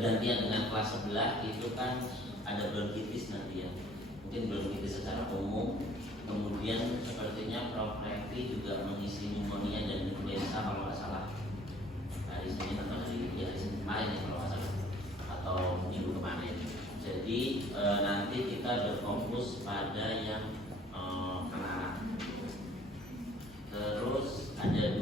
bergantian dengan kelas sebelah itu kan ada bronkitis nanti ya, mungkin bronkitis secara umum. Kemudian sepertinya Prof. Revi juga mengisi pneumonia dan influenza kalau nggak salah hari Senin atau hari Senin kemarin ya kalau nggak salah, atau minggu kemarin. Jadi nanti kita berfokus pada yang anak-anak. Terus ada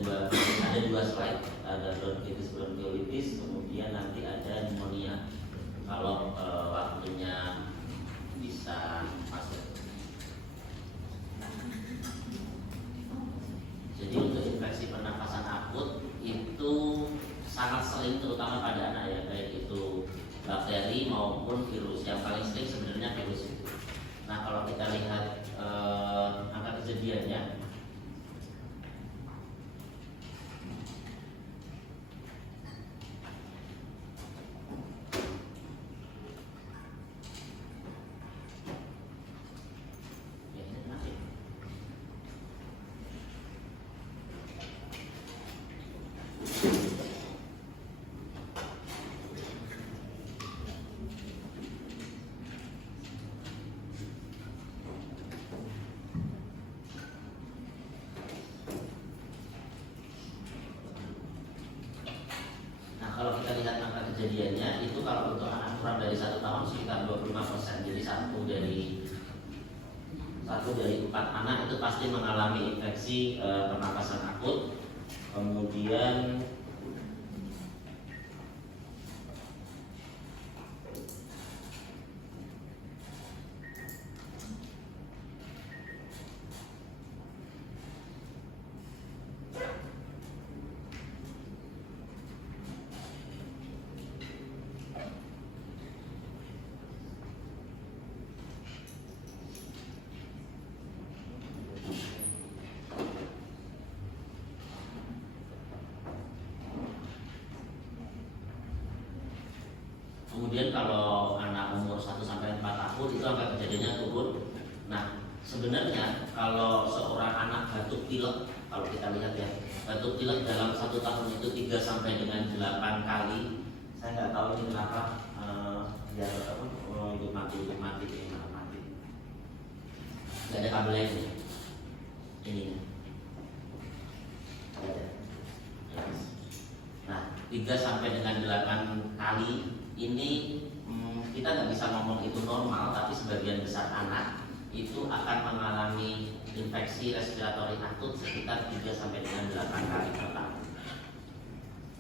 dua slide, ada bronkiolitis, kemudian nanti ada pneumonia kalau waktunya bisa masuk. Jadi untuk infeksi pernapasan akut itu sangat sering, terutama pada anak ya, baik itu bakteri maupun virus. Yang paling sering sebenarnya virus itu. Nah kalau kita lihat angka kejadiannya, kalau kita lihat angka kejadiannya itu kalau untuk anak kurang dari 1 tahun sekitar 25%. Jadi satu dari 4 anak itu pasti mengalami infeksi pernapasan akut. Kemudian kalau anak umur 1 sampai 4 tahun itu angka kejadiannya turun. Nah, sebenarnya kalau seorang anak batuk pilek, kalau kita lihat ya, batuk pilek dalam 1 tahun itu 3 sampai dengan 8 kali. Saya nggak tahu ini kenapa hidup mati. Nggak ada kabel lain ini. Nah, 3 sampai dengan 8 kali ini kita nggak bisa ngomong itu normal, tapi sebagian besar anak itu akan mengalami infeksi respiratori akut sekitar 3 sampai dengan 8 kali per tahun.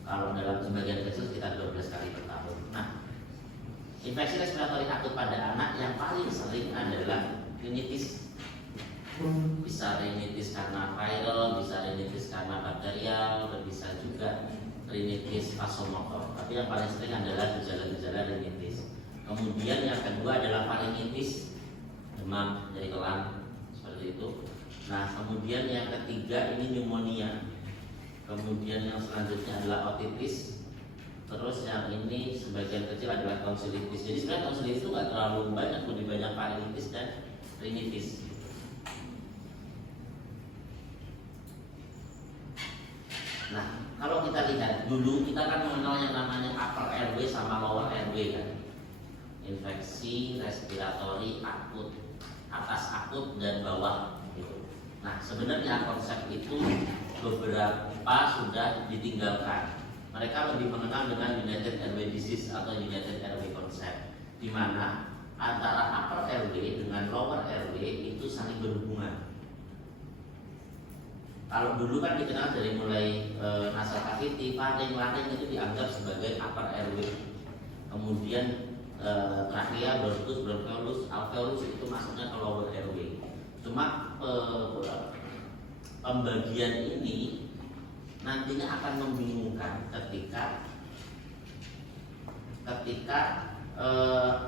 Kalau dalam sebagian kecil sekitar 12 kali per tahun. Nah, infeksi respiratori akut pada anak yang paling sering adalah rinitis. Bisa rinitis karena viral, bisa rinitis karena bakterial, bisa juga rinitis vasomotor. Tapi yang paling sering adalah gejala-gejala rinitis. Kemudian yang kedua adalah faringitis, demam dari kelam seperti itu. Nah, kemudian yang ketiga ini pneumonia. Kemudian yang selanjutnya adalah otitis. Terus yang ini sebagian kecil adalah tonsilitis. Jadi sebenarnya tonsilitis itu nggak terlalu banyak, lebih banyak faringitis dan rinitis. Nah, kalau kita lihat dulu kita kan mengenal yang namanya upper airway sama lower airway kan. Infeksi respiratori akut, atas akut dan bawah gitu. Nah, sebenarnya konsep itu beberapa sudah ditinggalkan. Mereka lebih mengenal dengan United Airway Disease atau United Airway Concept, di mana antara upper airway dengan lower airway itu saling berhubungan. Kalau dulu kan dikenal dari mulai nasal cavity, faring, laring itu dianggap sebagai upper airway. Kemudian trachea, bronchus, bronchiolus, alveolus itu masuknya ke lower airway. Cuma pembagian ini nantinya akan membingungkan ketika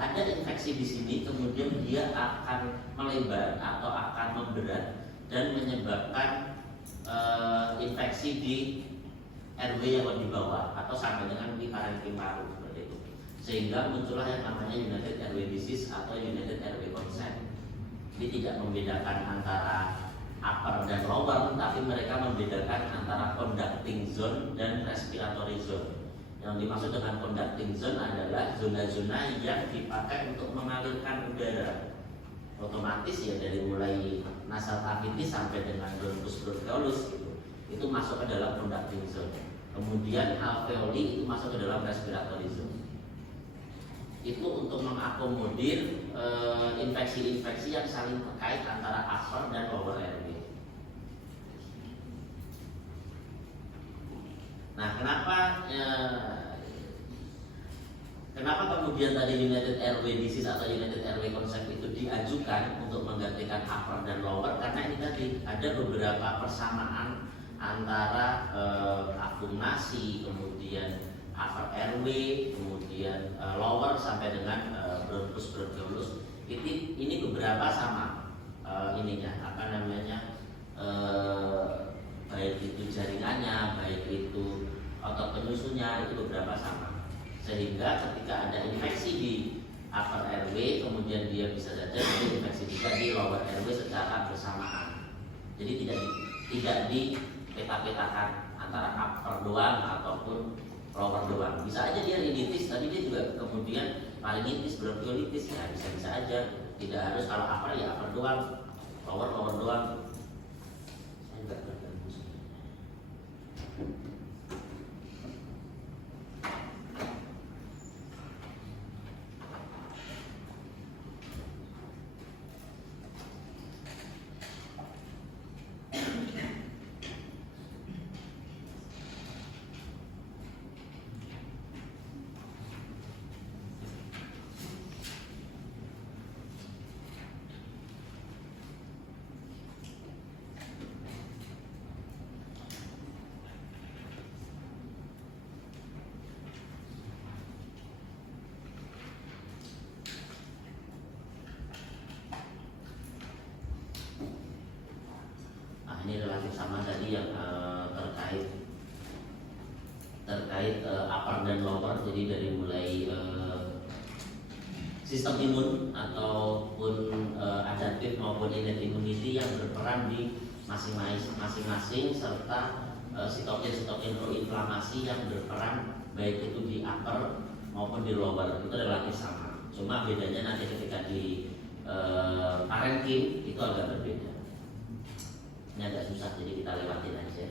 ada infeksi di sini, kemudian dia akan melebar atau akan memberat dan menyebabkan infeksi di airway yang lebih bawah atau sampai dengan di parenkim paru seperti itu, sehingga muncullah yang namanya United Airway Disease atau United Airway Concept. Ini tidak membedakan antara upper dan lower, tapi mereka membedakan antara conducting zone dan respiratory zone. Yang dimaksud dengan conducting zone adalah zona-zona yang dipakai untuk mengalirkan udara. Otomatis ya dari mulai nasal cavities sampai dengan bronchus bronchiolus itu masuk ke dalam conducting zone. Kemudian alveoli itu masuk ke dalam respiratory zone. Itu untuk mengakomodir infeksi-infeksi yang saling terkait antara upper dan lower airway. Nah, kenapa kemudian tadi United Airway Disease atau United Airway Concept itu diajukan untuk menggantikan upper dan lower? Karena ini tadi ada beberapa persamaan antara akumulasi, kemudian upper airway, kemudian lower sampai dengan bronchus bronchiolus. Ini beberapa sama baik itu jaringannya, baik itu otot penyusunnya, itu beberapa sama. Sehingga ketika ada infeksi di upper airway, kemudian dia bisa saja infeksi juga di lower airway secara bersamaan. Jadi tidak di peta-petakan antara upper doang ataupun lower doang. Bisa aja dia rinitis, tapi dia juga kemudian laringitis, bronchiolitis, ya bisa-bisa aja. Tidak harus kalau upper ya upper doang, lower doang. Saya enggak terganggu sih. Ini relatif sama tadi yang terkait upper dan lower. Jadi dari mulai sistem imun ataupun adaptif maupun innate immunity yang berperan di masing-masing serta sitokin proinflamasi yang berperan baik itu di upper maupun di lower, itu relatif sama. Cuma bedanya nanti ketika di parenkim itu agak berbeda. Ini agak susah, jadi kita lewatin aja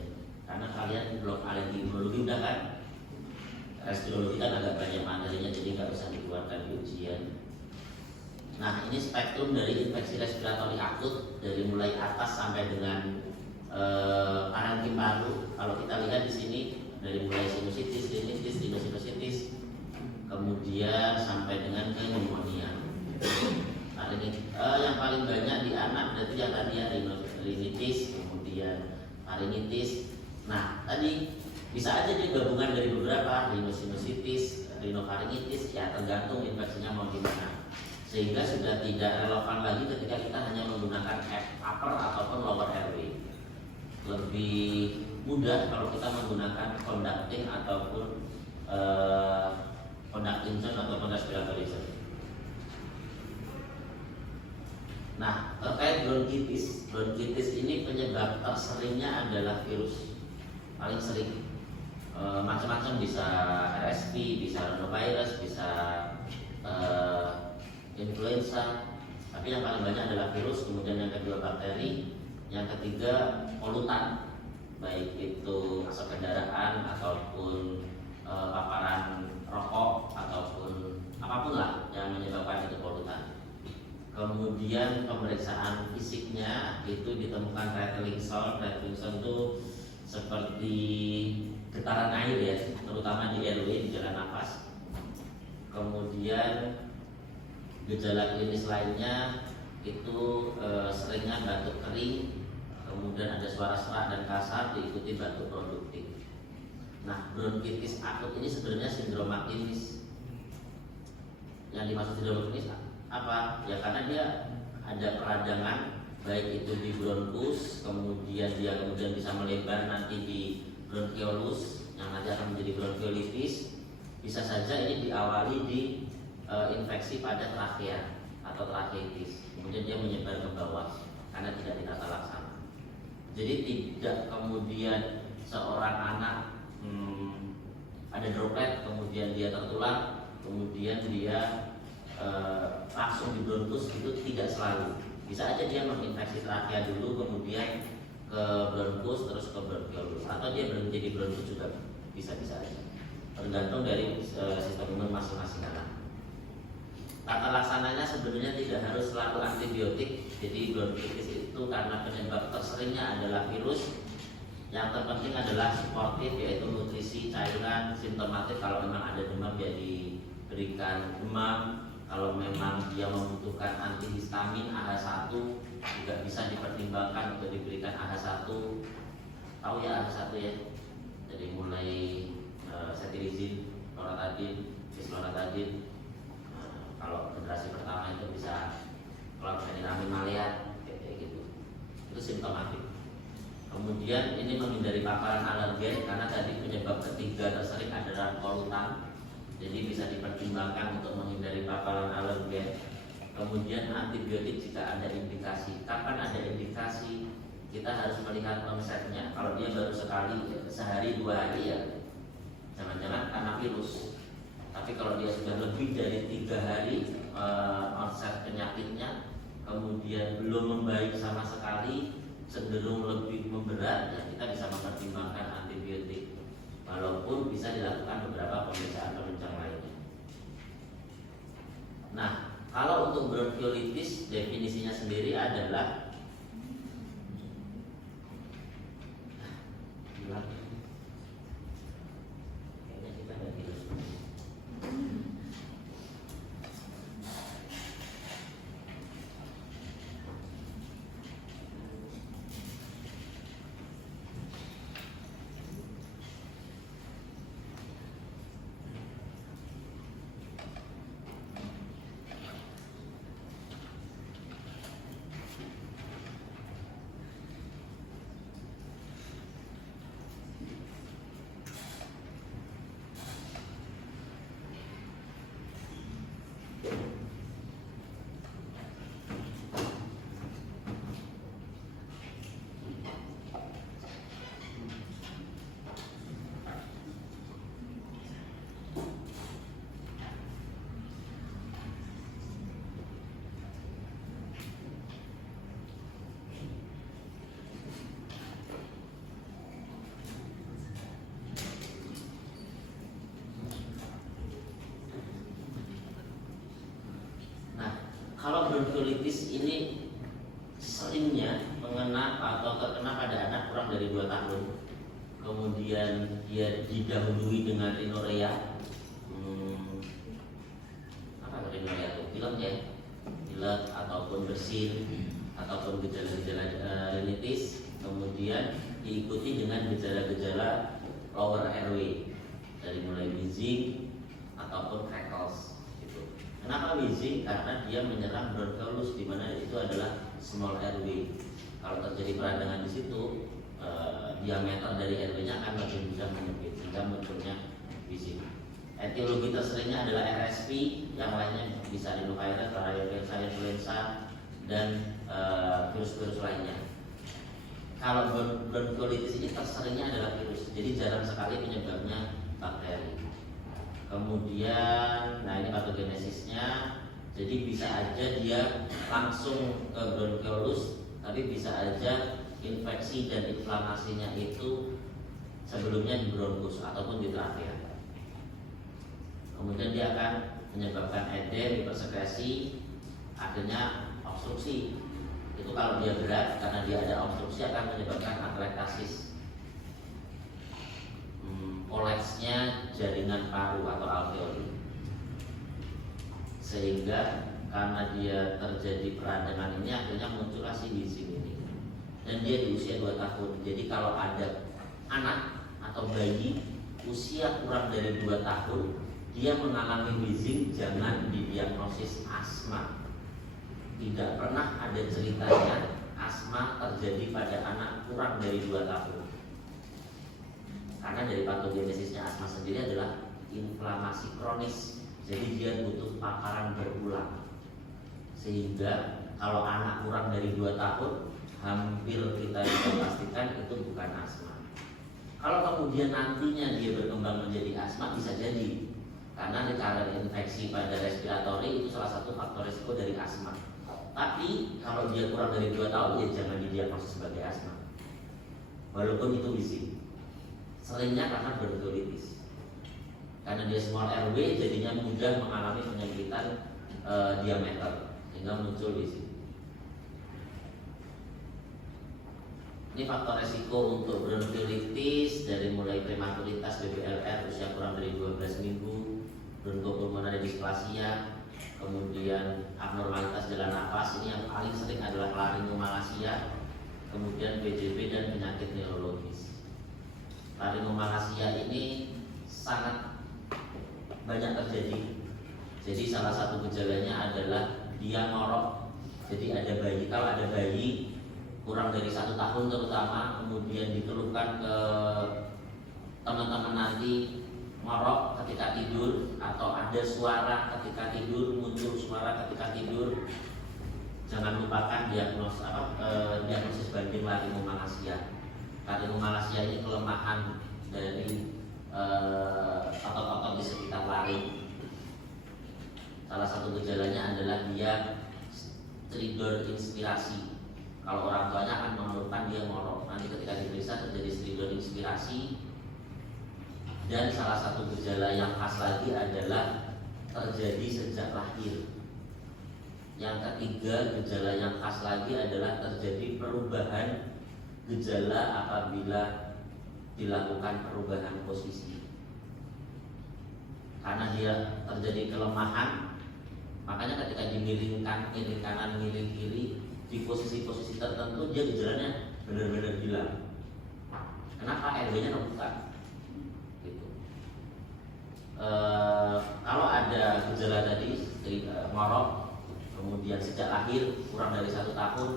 karena kalian blok alergi imunologi udah kan, respirologi kan agak banyak materinya, jadi nggak usah dikeluarkan di ujian. Nah, ini spektrum dari infeksi respiratori akut dari mulai atas sampai dengan parenkim paru. Kalau kita lihat di sini dari mulai sinusitis, rinitis, rhinosinusitis, kemudian sampai dengan pneumonia. Yang paling banyak di anak berarti yang tadi ya rinitis, kemudian faringitis. Nah, tadi bisa aja dia gabungan dari beberapa, rhinosinusitis, rhinofaringitis, ya tergantung infeksinya mau gimana. Sehingga sudah tidak relevan lagi ketika kita hanya menggunakan upper ataupun lower airway. Lebih mudah kalau kita menggunakan conducting ataupun conducting zone ataupun respiratory zone. Nah, terkait bronkitis ini penyebab terseringnya adalah virus, paling sering. Macam-macam, bisa RSV, bisa rhinovirus, bisa influenza. Tapi yang paling banyak adalah virus, kemudian yang kedua bakteri, yang ketiga polutan, baik itu asap kendaraan ataupun paparan rokok ataupun apapun lah yang menyebabkan itu polutan. Kemudian pemeriksaan fisiknya itu ditemukan rattling sound. Rattling sound itu seperti getaran air ya, terutama di airway, di jalan nafas. Kemudian gejala klinis lainnya itu seringnya batuk kering, kemudian ada suara serak dan kasar diikuti batuk produktif. Nah, bronkitis akut ini sebenarnya sindroma klinis. Yang dimaksud sindroma klinis apa? Ya karena dia ada peradangan baik itu di bronkus, kemudian bisa melebar nanti di bronchiolus yang nanti akan menjadi bronchiolitis. Bisa saja ini diawali di infeksi pada trakea atau tracheitis, kemudian dia menyebar ke bawah karena tidak ditata laksana. Jadi tidak kemudian seorang anak ada droplet, kemudian dia tertular, kemudian dia langsung di bronkus, itu tidak selalu. Bisa aja dia menginfeksi trachea dulu, kemudian ke bronkus, terus ke bronkiolus, atau dia berhenti di bronkus juga bisa-bisa aja. Tergantung dari sistem imun masing-masing anak. Tata laksananya sebenarnya tidak harus selalu antibiotik. Jadi bronkitis itu karena penyebab terseringnya adalah virus. Yang terpenting adalah suportif, yaitu nutrisi, cairan, simptomatik. Kalau memang ada demam ya diberikan demam. Kalau memang dia membutuhkan antihistamin AH1 juga bisa dipertimbangkan untuk diberikan AH1. Tahu ya AH1 ya? Jadi mulai cetirizine, loratadine, bisloratadine. Kalau generasi pertama itu bisa chlorpheniramine maleat kayak gitu. Itu simptomatik. Kemudian ini menghindari paparan alergen karena tadi penyebab ketiga tersering adalah polutan. Jadi bisa dipertimbangkan untuk menghindari paparan alergen. Kemudian antibiotik jika ada indikasi. Kapan ada indikasi? Kita harus melihat onsetnya. Kalau dia baru sekali, sehari 2 hari ya jangan-jangan karena virus. Tapi kalau dia sudah lebih dari 3 hari onset penyakitnya, kemudian belum membaik sama sekali, cenderung lebih memberat, ya kita bisa mempertimbangkan antibiotik. Walaupun bisa dilakukan beberapa pemeriksaan penunjang lainnya. Nah, kalau untuk bronkiolitis definisinya sendiri adalah kayaknya kita nggak gitu. Kalau bronkiolitis ini seringnya mengena atau terkena pada anak kurang dari 2 tahun. Kemudian dia didahului dengan rinorea. Apa rinorea itu? Pilek ya? Pilek ataupun bersin ataupun gejala-gejala rinitis. Kemudian diikuti dengan gejala-gejala lower airway, dari mulai wheezing ataupun crackles. Kenapa wheezing? Karena dia menyerang bronkiolus, di mana itu adalah small airway. Kalau terjadi peradangan di situ, diameter dari airway-nya akan lebih mudah menyempit, sehingga munculnya wheezing. Etiologi terseringnya adalah RSV, yang lainnya bisa rhinovirus, influenza, dan virus-virus lainnya. Kalau bronkiolitis ini terseringnya adalah virus, jadi jarang sekali penyebabnya bakteri. Kemudian, nah ini patogenesisnya. Jadi bisa aja dia langsung ke bronkiolus, tapi bisa aja infeksi dan inflamasinya itu sebelumnya di bronkus ataupun di trachea. Kemudian dia akan menyebabkan edem, hipersekresi, adanya obstruksi. Itu kalau dia berat, karena dia ada obstruksi akan menyebabkan atelektasis. Kolapsnya jaringan paru atau alveoli, sehingga karena dia terjadi peradangan ini akhirnya muncullah si wheezing ini, dan dia di usia 2 tahun. Jadi kalau ada anak atau bayi usia kurang dari 2 tahun dia mengalami wheezing, jangan didiagnosis asma. Tidak pernah ada ceritanya asma terjadi pada anak kurang dari 2 tahun. Karena dari patogenesisnya asma sendiri adalah inflamasi kronis, jadi dia butuh paparan berulang. Sehingga kalau anak kurang dari 2 tahun, hampir kita bisa pastikan itu bukan asma. Kalau kemudian nantinya dia berkembang menjadi asma, bisa jadi karena recurrent infeksi pada respiratory itu salah satu faktor risiko dari asma. Tapi kalau dia kurang dari 2 tahun, ya jangan didiagnosis sebagai asma, walaupun itu bisa. Seringnya karena bronkiolitis, karena dia small airway, jadinya mudah mengalami penyempitan diameter sehingga muncul bisi. Ini faktor resiko untuk bronkiolitis dari mulai prematuritas BBLR usia kurang dari 12 minggu, bronchopulmonary dysplasia, kemudian abnormalitas jalan nafas. Ini yang paling sering adalah laryngomalacia, kemudian BJB dan penyakit neurologis. Laryngomalacia ini sangat banyak terjadi. Jadi salah satu gejalanya adalah dia ngorok. Jadi ada bayi, kalau ada bayi kurang dari 1 tahun terutama, kemudian dikeluhkan ke teman-teman nanti ngorok ketika tidur, atau ada suara ketika tidur, muncul suara ketika tidur, jangan lupakan diagnosis banding laryngomalacia. Laryngomalacia ini kelemahan dari otot-otot di sekitar laring. Salah satu gejalanya adalah dia stridor inspirasi. Kalau orang tuanya akan mengeluhkan dia ngorok, nanti ketika diperiksa terjadi stridor inspirasi. Dan salah satu gejala yang khas lagi adalah terjadi sejak lahir. Yang ketiga, gejala yang khas lagi adalah terjadi perubahan gejala apabila dilakukan perubahan posisi. Karena dia terjadi kelemahan, makanya ketika dimiringkan miring kanan miring kiri di posisi-posisi tertentu, dia gejalanya benar-benar hilang. Kenapa? RW-nya rebutan. Gitu. Kalau ada gejala tadi ngorok, kemudian sejak lahir kurang dari 1 tahun,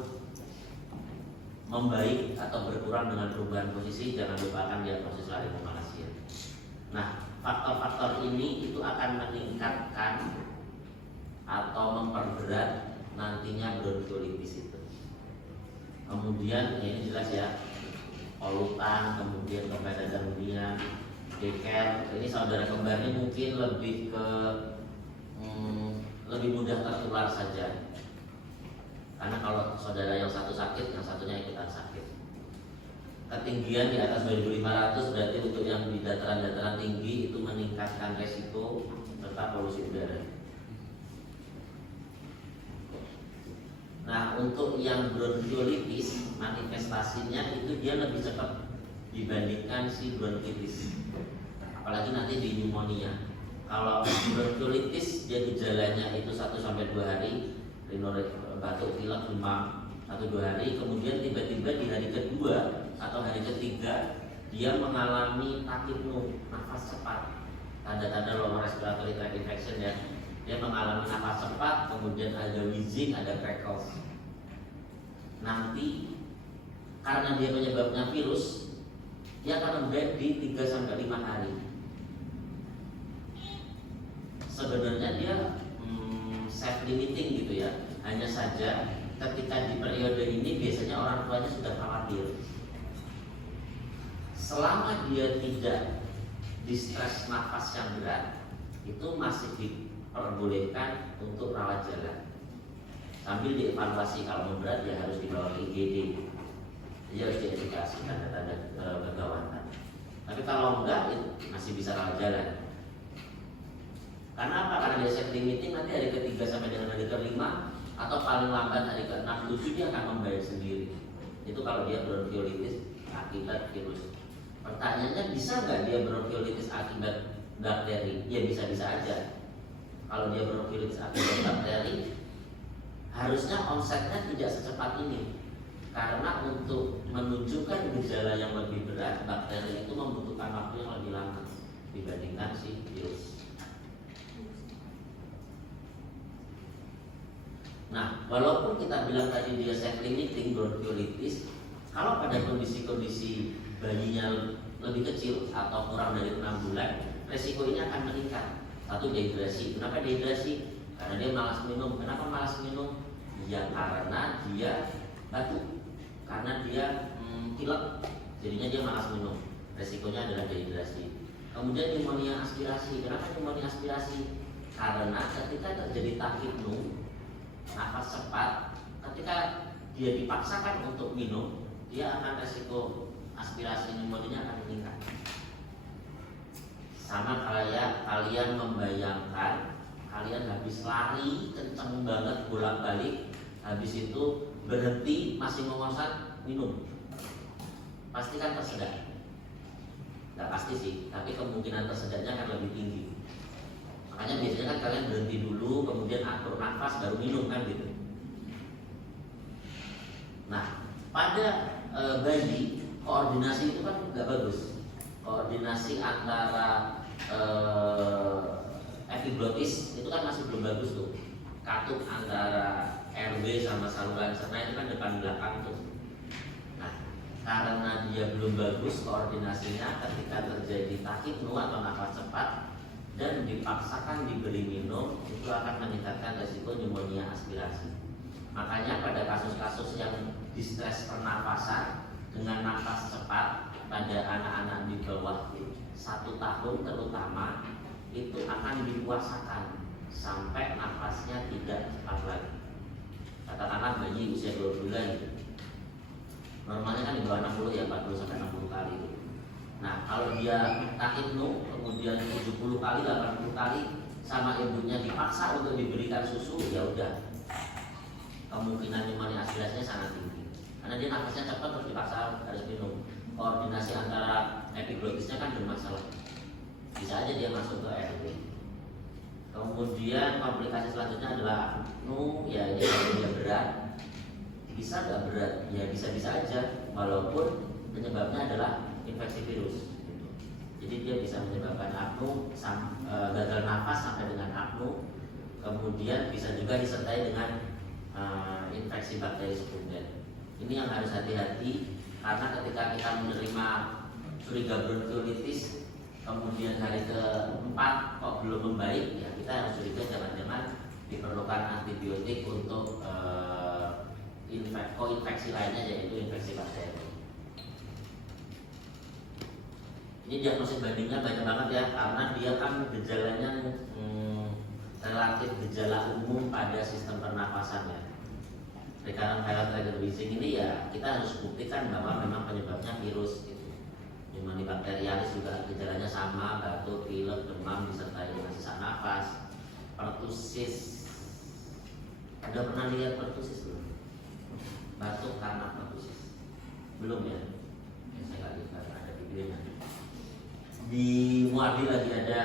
membaik atau berkurang dengan perubahan posisi, jangan lupakan diagnosis laryngomalacia. Nah, faktor-faktor ini itu akan meningkatkan atau memperberat nantinya bronkiolitis itu. Kemudian ini jelas ya, polutan, kemudian kembar dunia, deker. Ini saudara kembarnya mungkin lebih ke lebih mudah tertular saja. Karena kalau saudara yang satu sakit, yang satunya ikutan sakit. Ketinggian di atas 2.500 berarti untuk yang di dataran-dataran tinggi itu meningkatkan resiko serta polusi udara. Nah, untuk yang bronkiolitis, manifestasinya itu dia lebih cepat dibandingkan si bronkitis. Apalagi nanti di pneumonia. Kalau bronkiolitis dia gejalanya itu 1-2 hari, batuk, pilek, demam 1-2 hari, kemudian tiba-tiba di hari kedua atau hari ketiga dia mengalami takipnu, nafas cepat, tanda-tanda lower respiratory tract infection ya. Dia mengalami nafas cepat, kemudian ada wheezing, ada crackles. Nanti karena dia penyebabnya virus, dia akan membaik di 3-5 hari. Sebenarnya dia self limiting gitu ya. Hanya saja ketika di periode ini biasanya orang tuanya sudah khawatir. Selama dia tidak distres nafas yang berat, itu masih diperbolehkan untuk rawat jalan. Sambil dievaluasi, kalau memberat ya harus dibawa ke IGD. Dia harus diedukasi tanda-tanda kegawatan. Tapi kalau enggak, itu masih bisa rawat jalan. Karena apa? Karena dia self limiting, nanti hari ketiga sampai dengan hari kelima atau paling lambat hari ke-6-7 dia akan membaik sendiri. Itu kalau dia bronkiolitis akibat virus. Pertanyaannya, bisa nggak dia bronkiolitis akibat bakteri? Ya bisa-bisa aja. Kalau dia bronkiolitis akibat bakteri, harusnya onsetnya tidak secepat ini. Karena untuk menunjukkan gejala yang lebih berat, bakteri itu membutuhkan waktu yang lebih lama dibandingkan si virus. Nah, walaupun kita bilang tadi dia self limiting bronkiolitis, kalau pada kondisi-kondisi bayinya lebih kecil atau kurang dari 6 bulan, resiko ini akan meningkat. Satu, dehidrasi. Kenapa dehidrasi? Karena dia malas minum. Kenapa malas minum? Ya karena dia batuk, karena dia pilek, jadinya dia malas minum. resikonya adalah dehidrasi. Kemudian pneumonia aspirasi. Kenapa pneumonia aspirasi? Karena ketika terjadi tachypnea, nafas cepat, ketika dia dipaksakan untuk minum, dia akan resiko aspirasi pneumonia akan meningkat. Sama kayak kalian membayangkan kalian habis lari kenceng banget bolak-balik, habis itu berhenti masih mengosan minum, pasti kan tersedak. Nggak pasti sih, tapi kemungkinan tersedaknya akan lebih tinggi. Makanya biasanya kan kalian berhenti dulu, kemudian atur nafas baru minum kan gitu. Nah, pada bayi koordinasi itu kan nggak bagus. Koordinasi antara epiglottis itu kan masih belum bagus tuh. Katup antara airway sama saluran cerna itu kan depan belakang tuh. Nah, karena dia belum bagus koordinasinya, ketika terjadi tachypnea atau nafas cepat dan dipaksakan diberi minum, itu akan meningkatkan resiko pneumonia aspirasi. Makanya pada kasus-kasus yang distres pernapasan dengan nafas cepat pada anak-anak di bawah 1 tahun terutama, itu akan dipuasakan sampai nafasnya tidak cepat lagi. Katakanlah bayi usia 2 bulan, normalnya kan di bawah 60 ya, 40 sampai 60 kali. Nah, kalau dia tachypnea kemudian 70 kali, 80 kali sama ibunya dipaksa untuk diberikan susu, ya udah, kemungkinan pneumonia aspirasinya sangat tinggi. Karena dia nafasnya cepat terus dipaksa harus minum. Koordinasi antara epiglottisnya kan bermasalah. Bisa aja dia masuk ke airway. Kemudian komplikasi selanjutnya adalah apnea, ya ini kalau dia berat. Bisa nggak berat? Ya bisa-bisa aja, walaupun penyebabnya adalah infeksi virus gitu. Jadi dia bisa menyebabkan apnea, gagal nafas sampai dengan apnea. Kemudian bisa juga disertai dengan infeksi bakteri sekunder. Ini yang harus hati-hati, karena ketika kita menerima curiga bronkiolitis kemudian hari keempat kok belum membaik, ya kita harus curiga jangan-jangan diperlukan antibiotik untuk koinfeksi lainnya, yaitu infeksi bakteri. Ini diagnosis bandingnya banyak banget ya, karena dia kan gejalanya relatif gejala umum pada sistem pernapasan ya. Recurrent viral trigger wheezing ini ya kita harus buktikan bahwa memang penyebabnya virus gitu. Pneumonia bakterialis juga gejalanya sama, batuk, pilek, demam disertai dengan sesak nafas. Pertusis, ada pernah lihat pertusis belum? Batuk karena pertusis belum ya? Saya nggak lihat, ada videonya. Di Muardi lagi ada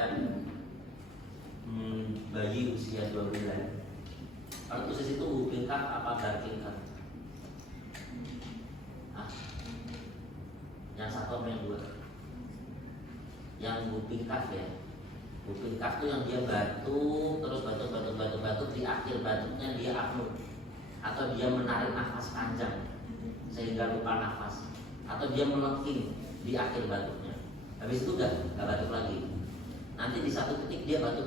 bayi usia 2 bulan. Pertusis itu whooping cough apa barking cough? Yang satu apa yang dua? Yang whooping cough ya. Whooping cough itu yang dia batuk, terus batuk di akhir batuknya dia apnea, atau dia menarik nafas panjang sehingga lupa nafas, atau dia melengking di akhir batuknya. Habis itu enggak batuk lagi. Nanti di satu titik dia batuk,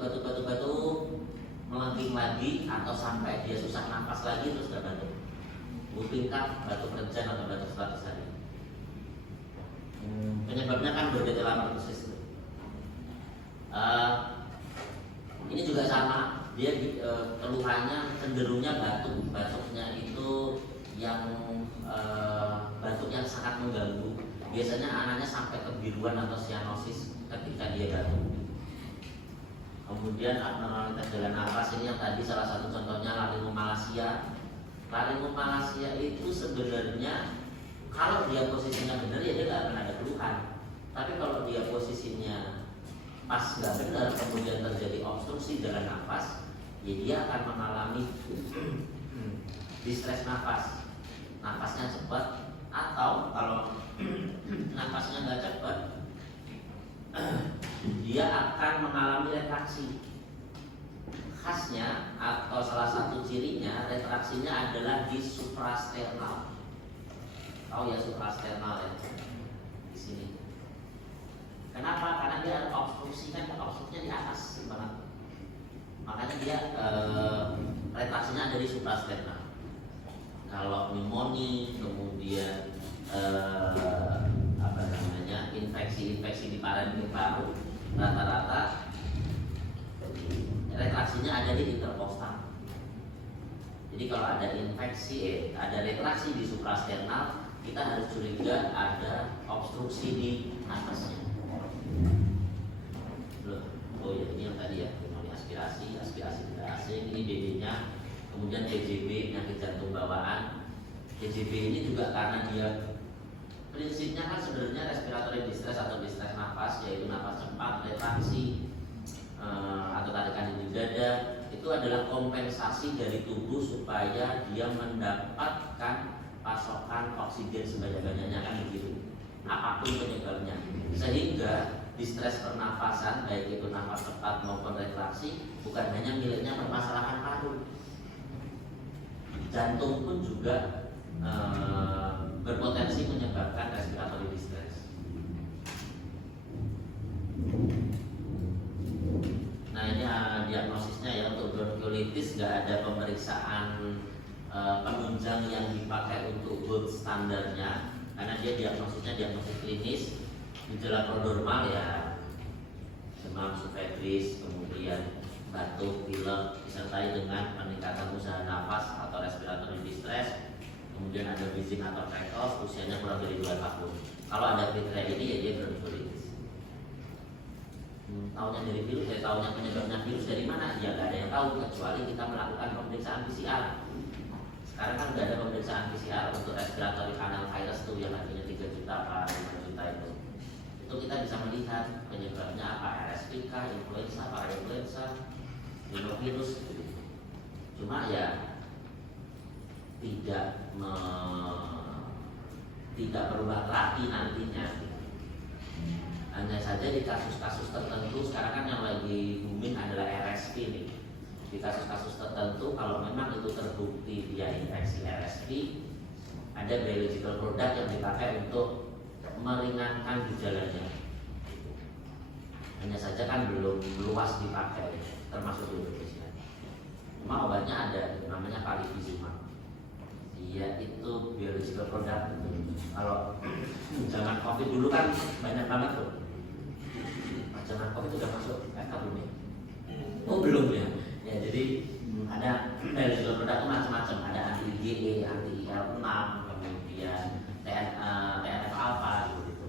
melengking lagi, atau sampai dia susah nafas lagi terus gak batuk. Whooping cough, batuk rejan atau batuk statis tadi. Penyebabnya kan bergejala pertusis. Ini juga sama, dia keluhannya cenderungnya batuknya itu yang batuk yang sangat mengganggu. Biasanya anaknya sampai kebiruan atau cyanosis ketika dia batuk. Kemudian abnormalitas jalan nafas ini yang tadi salah satu contohnya laryngomalacia. Laryngomalacia itu sebenarnya kalau dia posisinya benar ya dia nggak akan ada keluhan. Tapi kalau dia posisinya pas nggak benar kemudian terjadi obstruksi jalan nafas, ya dia akan mengalami distres nafas, nafasnya cepat, atau kalau nafasnya nggak cepat dia akan mengalami retraksi. Khasnya atau salah satu cirinya retraksinya adalah di suprasternal. Tahu ya suprasternal ya? Di sini. Kenapa? Karena dia ada obstruksi, kan obstruksinya di atas banget. Makanya dia retraksinya ada di suprasternal. Kalau pneumonia, kemudian infeksi ranking paru, rata-rata retraksinya ada di interkostal. Jadi kalau ada infeksi, ada retraksi di suprasternal, kita harus curiga ada obstruksi di atasnya. Oh ya, ini yang tadi ya, ini aspirasi tidak asing, ini BD-nya, kemudian TJB, penyakit jantung bawaan. TJB ini juga karena dia prinsipnya kan sebenarnya respiratory distress atau distress nafas, yaitu nafas cepat, retraksi, atau tarikan di dada, itu adalah kompensasi dari tubuh supaya dia mendapatkan pasokan oksigen sebanyak-banyaknya, kan begitu, apapun penyebabnya. Sehingga distres pernafasan, baik itu nafas cepat maupun retraksi, bukan hanya miliknya permasalahan paru, jantung pun juga berpotensi menyebabkan respiratory distress. Nah ini diagnosisnya ya, untuk bronkiolitis nggak ada pemeriksaan penunjang yang dipakai untuk gold standarnya, karena dia diagnosisnya diagnosis klinis. Gejala prodromal ya demam subfebris, kemudian batuk, pilek, disertai dengan peningkatan usaha nafas atau respiratory distress, kemudian ada wheezing atau tracheostomy, usianya kurang dari 2 tahun. Kalau ada kriteria ini ya dia bronkiolitis. Tahunya dari virus, tahunya penyebabnya virus dari mana? Ya nggak ada yang tahu kecuali kita melakukan pemeriksaan PCR. Sekarang kan nggak ada pemeriksaan PCR untuk respiratory canal virus tuh yang harganya 3 juta apa 5 juta itu kita bisa melihat penyebabnya apa, RSV, influenza, parainfluenza, rhinovirus gitu. Cuma ya tidak berubah lagi nantinya. Hanya saja di kasus-kasus tertentu, sekarang kan yang lagi booming adalah RSV nih. Di kasus-kasus tertentu kalau memang itu terbukti dia infeksi RSV, ada biological product yang dipakai untuk meringankan gejalanya. Hanya saja kan belum luas dipakai, termasuk di Indonesia. Cuma obatnya ada, namanya palivizumab. Dia itu biological product. Kalau zaman COVID dulu kan banyak banget tuh. Zaman COVID sudah masuk belum ya? Oh belum ya. Ya jadi ada biological product itu macam-macam. Ada anti IgE, anti IL-6, kemudian TNF alpha gitu.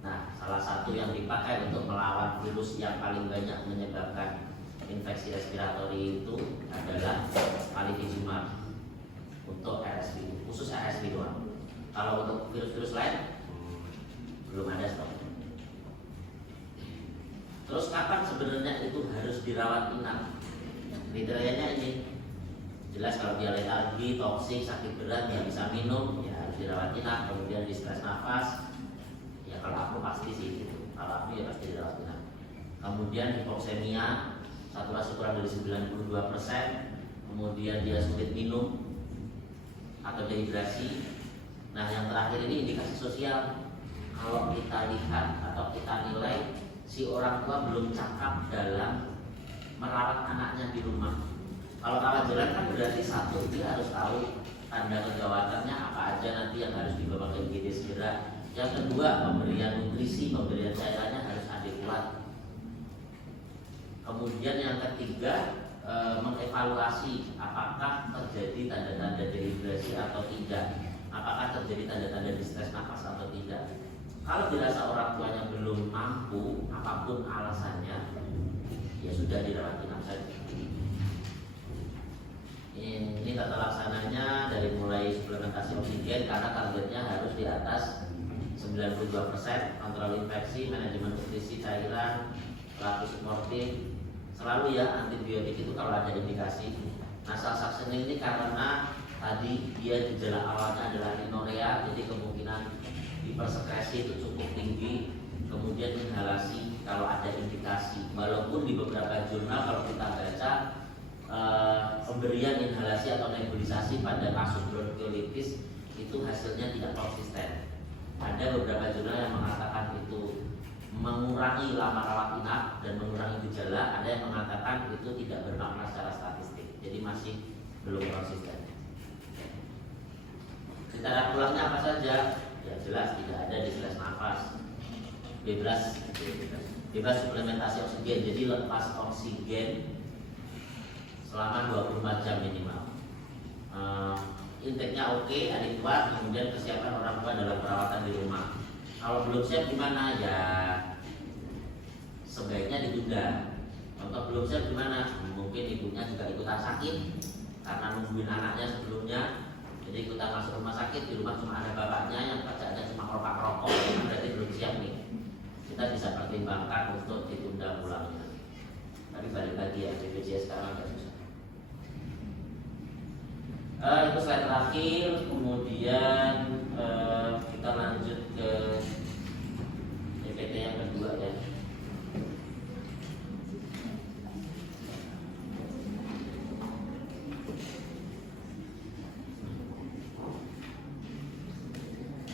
Nah, salah satu yang dipakai untuk melawan virus yang paling banyak menyebabkan infeksi respiratori itu adalah palivizumab untuk RSV, khusus RSV doang. Kalau untuk virus-virus lain belum ada stok. Terus kapan sebenarnya itu harus dirawat inap? Kriterianya ini jelas, kalau dia letargi, toksik, sakit berat, ya bisa minum, ya harus dirawat inap. Kemudian distres nafas, ya kalau aku pasti sih gitu. Kalau aku ya pasti dirawat inap. Kemudian hipoksemia, saturasi kurang dari 92%, kemudian dia sulit minum atau dehidrasi. Nah yang terakhir ini indikasi sosial. Kalau kita lihat atau kita nilai si orang tua belum cakap dalam merawat anaknya di rumah. Kalau rawat jalan kan berarti satu, dia harus tahu tanda kegawatannya apa aja nanti yang harus dibawa ke IGD segera. Yang kedua, pemberian nutrisi, pemberian cairannya harus adekuat. Kemudian yang ketiga, mengevaluasi apakah terjadi tanda-tanda dehidrasi atau tidak, apakah terjadi tanda-tanda distres nafas atau tidak. Kalau dirasa orang tuanya belum mampu, apapun alasannya, ya sudah dirawat inap saja. Ini tata laksananya dari mulai suplementasi oksigen karena targetnya harus di atas 92%, kontrol infeksi, manajemen nutrisi cairan, terapi suportif, selalu ya antibiotik itu kalau ada indikasi. Nasal suctioning ini karena tadi dia gejala awalnya adalah rhinorea, jadi kemungkinan hipersekresi itu cukup tinggi. Kemudian inhalasi kalau ada indikasi, walaupun di beberapa jurnal kalau kita baca pemberian inhalasi atau nebulisasi pada kasus bronkiolitis itu hasilnya tidak konsisten. Ada beberapa jurnal yang mengatakan itu mengurangi lama rawat inap dan mengurangi gejala, ada yang mengatakan itu tidak bermakna secara statistik, jadi masih belum konsisten. Kriteria pulangnya apa saja? Ya jelas tidak ada distres nafas, bebas suplementasi oksigen, jadi lepas oksigen selama 24 jam minimal. Intake-nya oke, adekuat, kemudian kesiapan orang tua dalam perawatan di rumah. Kalau belum siap gimana ya, sebaiknya ditunda. Contoh belum siap gimana? Mungkin ibunya juga ikutan sakit karena nungguin anaknya sebelumnya, jadi ikutan masuk rumah sakit, di rumah cuma ada bapaknya yang kerjanya cuma rokok, berarti belum siap nih. Kita bisa pertimbangkan untuk ditunda pulangnya. Tapi balik lagi ya, BPJS sekarang agak susah. Itu slide terakhir, kemudian kita lanjut ke PPT yang kedua ya.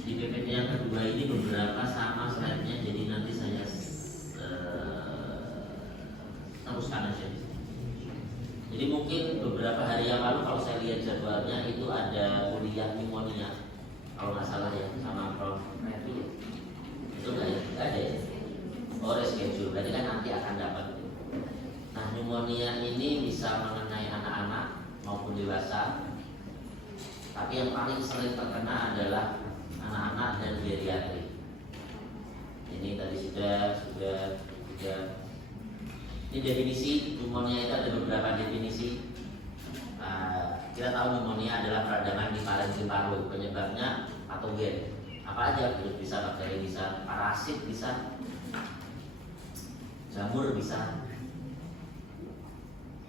Di PPT yang kedua ini beberapa sama slide-nya, jadi nanti saya teruskan aja. Jadi mungkin beberapa hari yang lalu kalau saya lihat jadwalnya itu ada kuliah pneumonia, kalau nggak salah ya, sama Prof. Revi. Itu nggak ya? Nggak ada ya? Oh, reschedule, berarti kan nanti akan dapat. Nah, pneumonia ini bisa mengenai anak-anak maupun dewasa, tapi yang paling sering terkena adalah anak-anak dan geriatrik. Ini tadi sudah. Ini definisi pneumonia itu ada beberapa definisi. Kita tahu pneumonia adalah peradangan di parenkim paru, penyebabnya patogen. Apa aja? Virus bisa, bakteri bisa, parasit bisa, jamur bisa.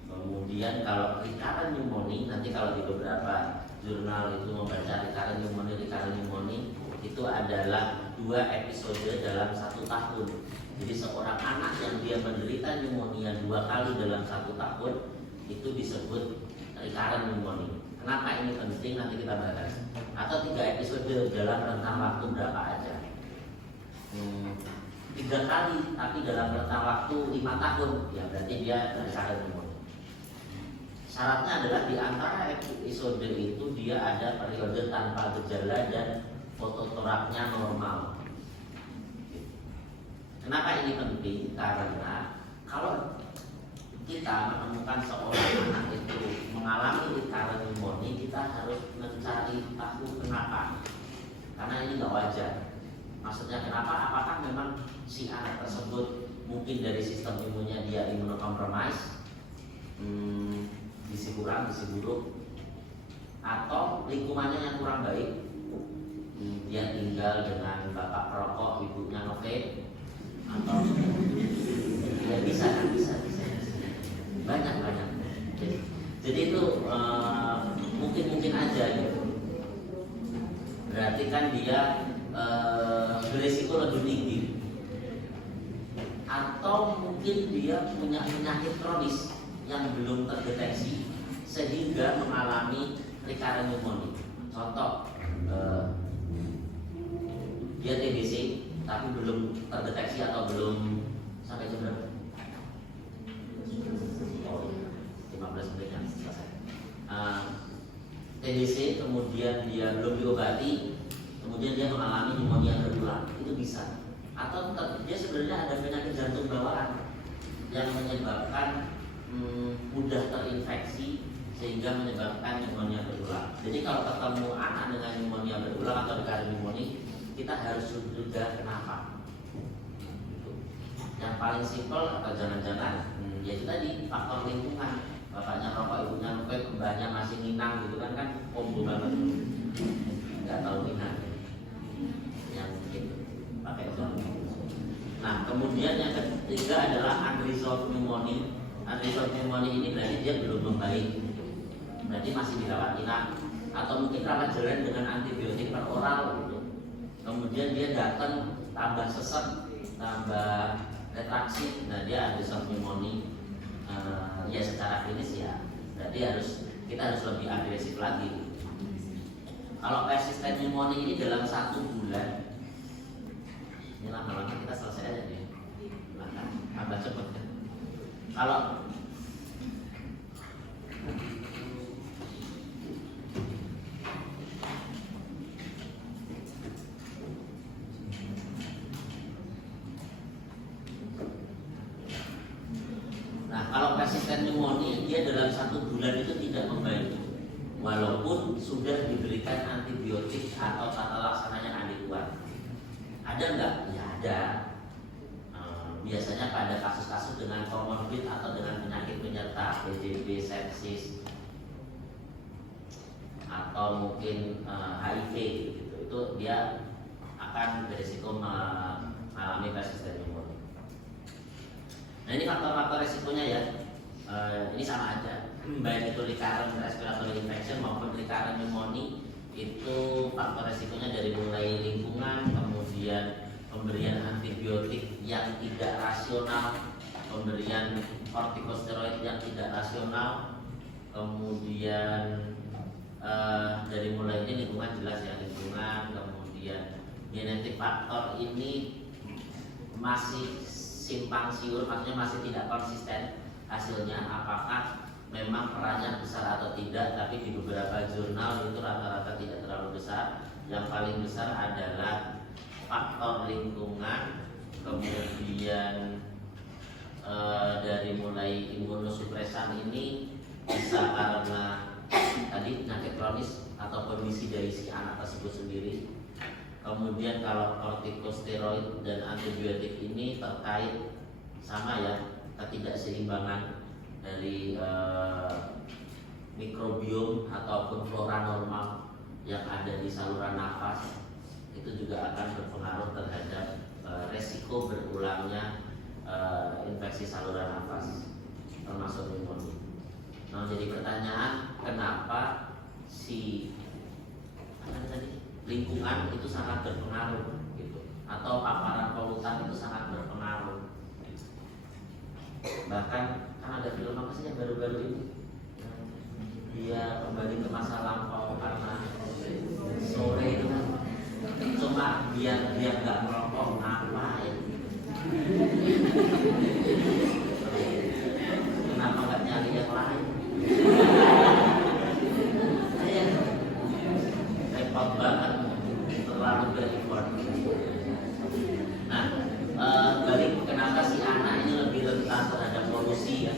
Kemudian kalau recurrent pneumonia, nanti kalau di beberapa jurnal itu membaca recurrent pneumonia itu adalah 2 episode dalam 1 tahun. Jadi seorang anak yang dia menderita pneumonia 2 kali dalam 1 tahun itu disebut recurrent pneumonia. Kenapa ini penting nanti kita bahas. Atau 3 episode dalam rentang waktu berapa aja. 3 kali tapi dalam rentang waktu 5 tahun, ya berarti dia recurrent pneumonia. Syaratnya adalah di antara episode itu dia ada periode tanpa gejala dan fototoraknya normal. Kenapa ini penting? Karena kalau kita menemukan seorang anak itu mengalami recurrent pneumonia, kita harus mencari tahu kenapa. Karena ini nggak wajar. Maksudnya kenapa? Apakah memang si anak tersebut mungkin dari sistem imunnya dia imunokompromis, gizi kurang, gizi buruk, atau lingkungannya yang kurang baik, dia tinggal dengan bapak perokok, ibunya ngevape, atau ya bisa banyak. Jadi itu mungkin aja gitu. Berarti kan dia berisiko lebih tinggi, atau mungkin dia punya penyakit kronis yang belum terdeteksi sehingga mengalami recurrent pneumonia. Contoh, dia TBC tapi belum terdeteksi atau belum sampai jam berapa? 15 menit yang selesai. TBC kemudian dia belum diobati, kemudian dia mengalami pneumonia berulang, itu bisa. Atau dia sebenarnya ada penyakit jantung bawaan yang menyebabkan mudah terinfeksi sehingga menyebabkan pneumonia berulang. Jadi kalau ketemu anak dengan pneumonia berulang atau recurrent pneumonia, kita harus sudah kenapa. Yang paling simpel atau jangan-jangan ya itu tadi faktor lingkungan, bapaknya rokok, ibunya ngevape, mbahnya masih minang gitu kan kombo banget, nggak tahu minang yang mungkin pakai uang. Nah kemudian yang ketiga adalah unresolved pneumonia. Unresolved pneumonia ini berarti dia belum membaik, berarti masih dirawat inap atau mungkin rawat jalan dengan antibiotik per oral gitu. Kemudian dia datang tambah sesek, tambah retraksi, nah dia unresolved pneumonia. Ya secara klinis ya berarti kita harus lebih agresif lagi. Kalau persisten pneumonia ini dalam 1 bulan, ini lama-lama kita selesai aja nih, tambah cepat kan. Kalau persisten pneumonia dia dalam 1 bulan itu tidak membaik, walaupun sudah diberikan antibiotik atau tata laksananya adekuat. Ada nggak? Ya ada. Biasanya pada kasus-kasus dengan komorbid atau dengan penyakit penyerta, PDB, sepsis, atau mungkin HIV gitu, itu dia akan berisiko mengalami persisten pneumonia. Nah ini faktor-faktor resikonya ya. Ini sama aja, baik itu recurrent respiratory infection maupun recurrent pneumonia, itu faktor resikonya dari mulai lingkungan, kemudian pemberian antibiotik yang tidak rasional, pemberian kortikosteroid yang tidak rasional, kemudian dari mulai ini lingkungan jelas ya, lingkungan, kemudian genetik faktor ini masih simpang siur, maksudnya masih tidak konsisten hasilnya, apakah memang perannya besar atau tidak. Tapi di beberapa jurnal itu rata-rata tidak terlalu besar. Yang paling besar adalah faktor lingkungan, kemudian dari mulai imunosupresan ini bisa karena tadi penyakit kronis atau kondisi dari si anak tersebut sendiri. Kemudian kalau kortikosteroid dan antibiotik ini terkait sama ya, ketidakseimbangan dari mikrobiom ataupun flora normal yang ada di saluran nafas, itu juga akan berpengaruh terhadap resiko berulangnya infeksi saluran nafas termasuk pneumonia. Nah, jadi pertanyaan, kenapa si lingkungan itu sangat berpengaruh gitu, atau paparan polutan itu sangat berpengaruh. Bahkan kan ada film apa sih yang baru-baru ini, dia kembali ke masa lampau karena sore itu kan cuma biar dia nggak merokok, ngapain? Kenapa nggak nyari yang lain? Repot banget, terlalu bereffort. Nah, balik kenapa si anak ini lebih rentan terhadap polusi ya?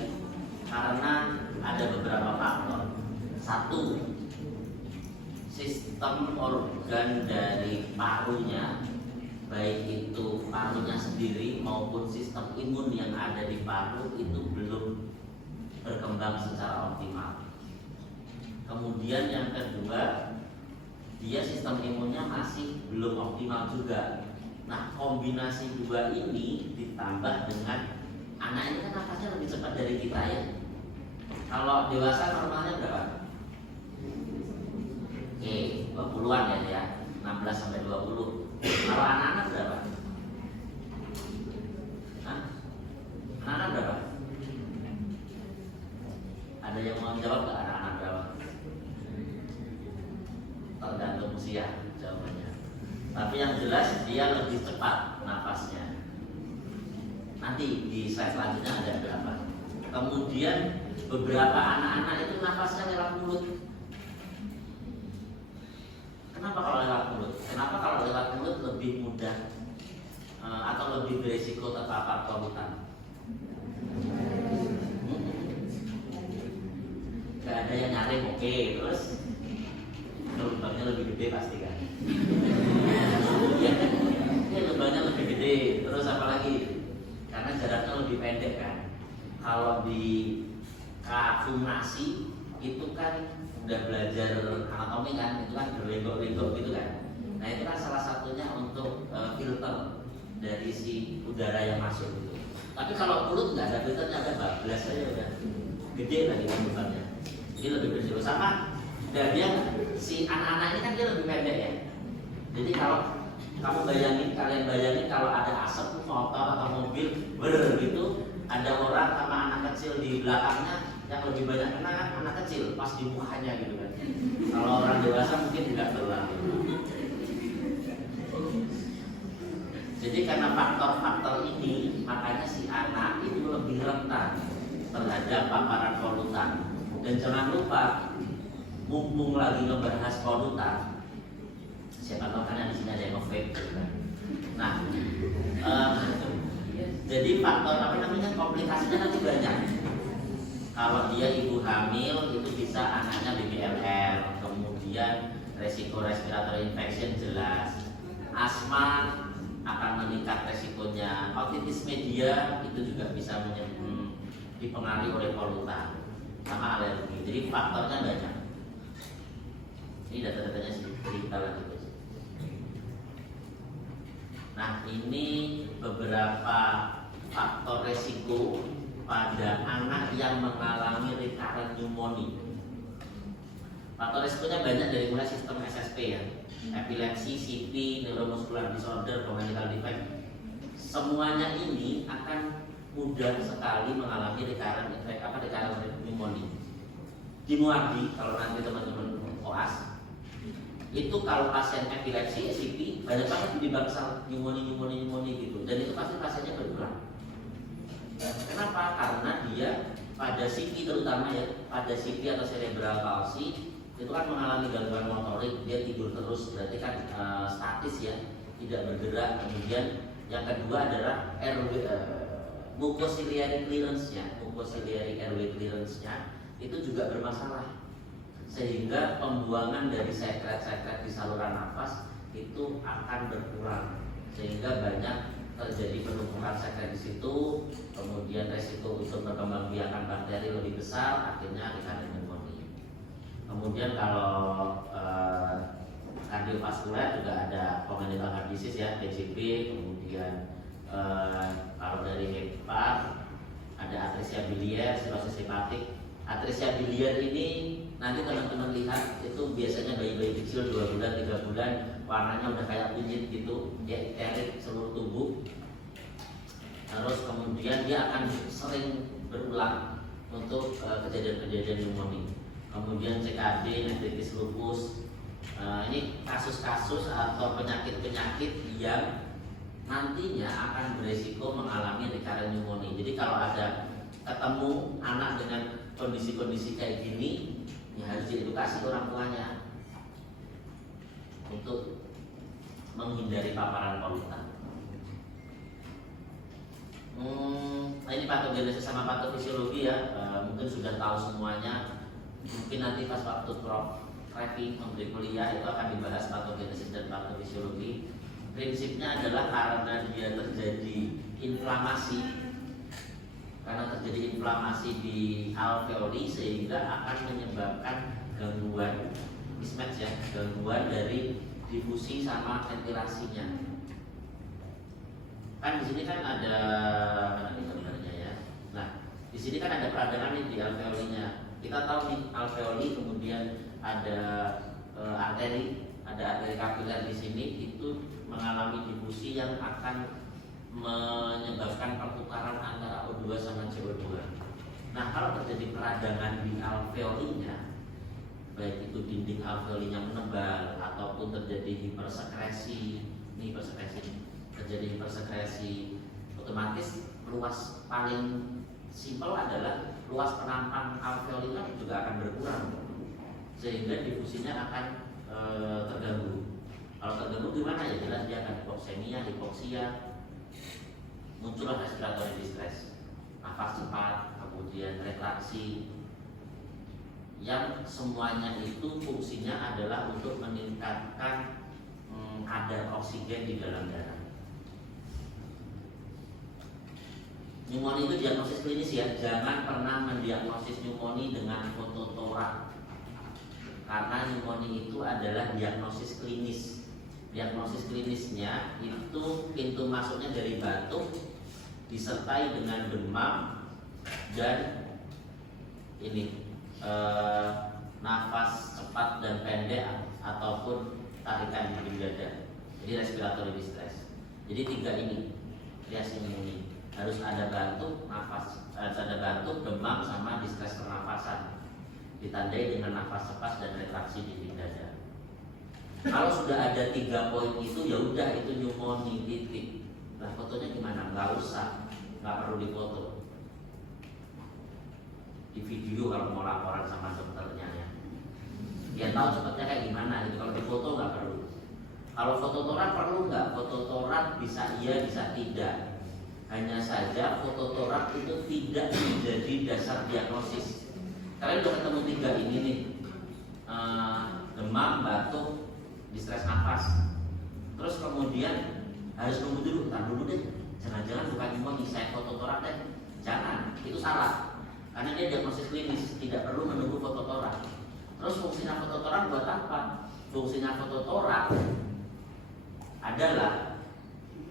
Karena ada beberapa faktor. Satu, sistem organ dari parunya, baik itu parunya sendiri maupun sistem imun yang ada di paru itu belum berkembang secara optimal. Kemudian yang kedua, dia sistem imunnya masih belum optimal juga. Nah, kombinasi dua ini ditambah dengan anak ini kan nafasnya lebih cepat dari kita ya. Kalau dewasa normalnya berapa? Oke, 20-an ya, 16 sampai 20. Kalau anak-anak berapa? Hah? Anak-anak berapa? Ada yang mau jawab nggak, anak-anak berapa? Tergantung usia jawabannya. Tapi yang jelas dia lebih cepat nafasnya. Nanti di slide selanjutnya ada berapa. Kemudian beberapa anak-anak itu nafasnya lewat mulut. Kenapa kalau lewat mulut? Kenapa kalau lewat mulut lebih mudah atau lebih beresiko terpapar polutan? Gak ada yang nyaring, oke. Terus lubangnya lebih gede pasti kan? Ya, lubangnya lebih gede. Terus apa lagi? Karena jaraknya lebih pendek kan. Kalau di kafumasi itu kan udah belajar anatomi kan, itu kan berlenggok-lenggok gitu kan. Nah itu kan salah satunya untuk filter dari si udara yang masuk gitu. Tapi kalau mulut nggak ada filternya, ada bablas aja udah gede lagi lubangnya. Jadi lebih berisiko sama. Dan dia si anak-anak ini kan dia lebih pendek ya. Jadi kalau kamu bayangin, kalian bayangin kalau ada asap motor atau mobil gitu, ada orang sama anak kecil di belakangnya, yang lebih banyak kena kan anak kecil pas di mukanya gitu kan. Kalau orang dewasa mungkin tidak terlalu. Jadi karena faktor-faktor ini, makanya si anak itu lebih rentan terhadap paparan polutan. Dan jangan lupa, mumpung lagi ngebahas polutan, siapa tahu kan di sini ada yang nge-vape gitu kan. Nah, jadi faktor apa namanya, komplikasinya nanti banyak. Kalau dia ibu hamil itu bisa anaknya BBLR, kemudian resiko respiratory infection jelas, asma akan meningkat resikonya, otitis media itu juga bisa dipengaruhi oleh polutan sama alergi. Jadi faktornya banyak. Ini data-datanya sedikit lagi. Nah, ini beberapa faktor resiko pada anak yang mengalami recurrent pneumonia. Faktor resikonya banyak, dari mulai sistem SSP ya, epilepsi, CP, neuromuscular disorder, congenital defect. Semuanya ini akan mudah sekali mengalami recurrent pneumonia. Di Muardi, kalau nanti teman-teman koas, itu kalau pasien epilepsi, CP, banyak banget di bangsa pneumonia gitu, dan itu pasti pasiennya berulang. Kenapa? Karena dia pada CP terutama ya, pada CP atau cerebral palsy itu kan mengalami gangguan motorik, dia tidur terus, berarti kan statis ya, tidak bergerak. Kemudian yang kedua adalah mucociliary clearance-nya, mucociliary airway clearance-nya itu juga bermasalah, sehingga pembuangan dari sekret-sekret di saluran nafas itu akan berkurang, sehingga banyak terjadi penumpukan sekret di situ, kemudian resiko untuk berkembangbiakan bakteri lebih besar, akhirnya recurrent pneumonia. Kemudian kalau kardiovaskuler juga ada congenital heart disease ya, PCP, kemudian kalau dari hepar ada atresia biliar, sirosis hepatik. Atresia biliar ini nanti teman-teman lihat itu biasanya bayi-bayi kecil 2 bulan 3 bulan warnanya udah kayak kunyit gitu, dia terit seluruh tubuh. Terus kemudian dia akan sering berulang untuk kejadian-kejadian pneumonia. Kemudian CKD, nefritis lupus, ini kasus-kasus atau penyakit-penyakit yang nantinya akan beresiko mengalami recurrent pneumonia. Jadi kalau ada ketemu anak dengan kondisi-kondisi kayak gini, ya harus diedukasi orang tuanya untuk menghindari paparan polutan. Nah ini patogenesis sama patofisiologi ya, mungkin sudah tahu semuanya. Mungkin nanti pas waktu Prof. Revi memberi kuliah itu akan dibahas patogenesis dan patofisiologi. Prinsipnya adalah karena dia terjadi inflamasi, di alveoli sehingga akan menyebabkan gangguan mismatch ya, gangguan dari difusi sama ventilasinya. Kan di sini kan ada gambarnya ya. Nah, di sini kan ada peradangan nih di alveolinya. Kita tahu nih alveoli, kemudian ada arteri kapiler di sini itu mengalami difusi yang akan menyebabkan pertukaran antara O2 sama CO2. Nah, kalau terjadi peradangan di alveolinya, baik itu dinding alveolinya menebal ataupun terjadi hipersekresi, terjadi hipersekresi, otomatis luas paling simpel adalah luas penampang alveoli juga akan berkurang, sehingga difusinya akan terganggu. Kalau terganggu gimana ya? Jelas dia akan hipoksia, muncullah respiratory distress, nafas cepat, kemudian retraksi, yang semuanya itu fungsinya adalah untuk meningkatkan kadar oksigen di dalam darah. Pneumonia itu diagnosis klinis ya, jangan pernah mendiagnosis pneumonia dengan fototorak, karena pneumonia itu adalah diagnosis klinis. Diagnosis klinisnya itu pintu masuknya dari batuk disertai dengan demam dan ini nafas cepat dan pendek ataupun tarikan di dada. Jadi respiratory distress. Jadi 3 ini reaksi pneumonia. Harus ada batuk, demam sama distress pernafasan. Ditandai dengan nafas cepat dan retraksi di dada. Kalau sudah ada 3 poin itu, ya udah itu pneumonia titik. Nah fotonya gimana? Nggak usah, nggak perlu difoto. Di video kalau mau laporan sama dokternya ya. Dia tahu cepatnya kayak gimana. Gitu. Kalau difoto nggak perlu. Kalau foto torak perlu nggak? Foto torak bisa iya, bisa tidak. Hanya saja fototorak itu tidak menjadi dasar diagnosis. Kalian udah ketemu 3 ini nih, demam, batuk, distres nafas. Terus kemudian harus nunggu dulu, deh. Jangan-jangan bukan pneumonia, saya fototorak deh. Jangan, itu salah. Karena dia diagnosis klinis, tidak perlu menunggu fototorak. Terus fungsinya fototorak buat apa? Fungsinya fototorak adalah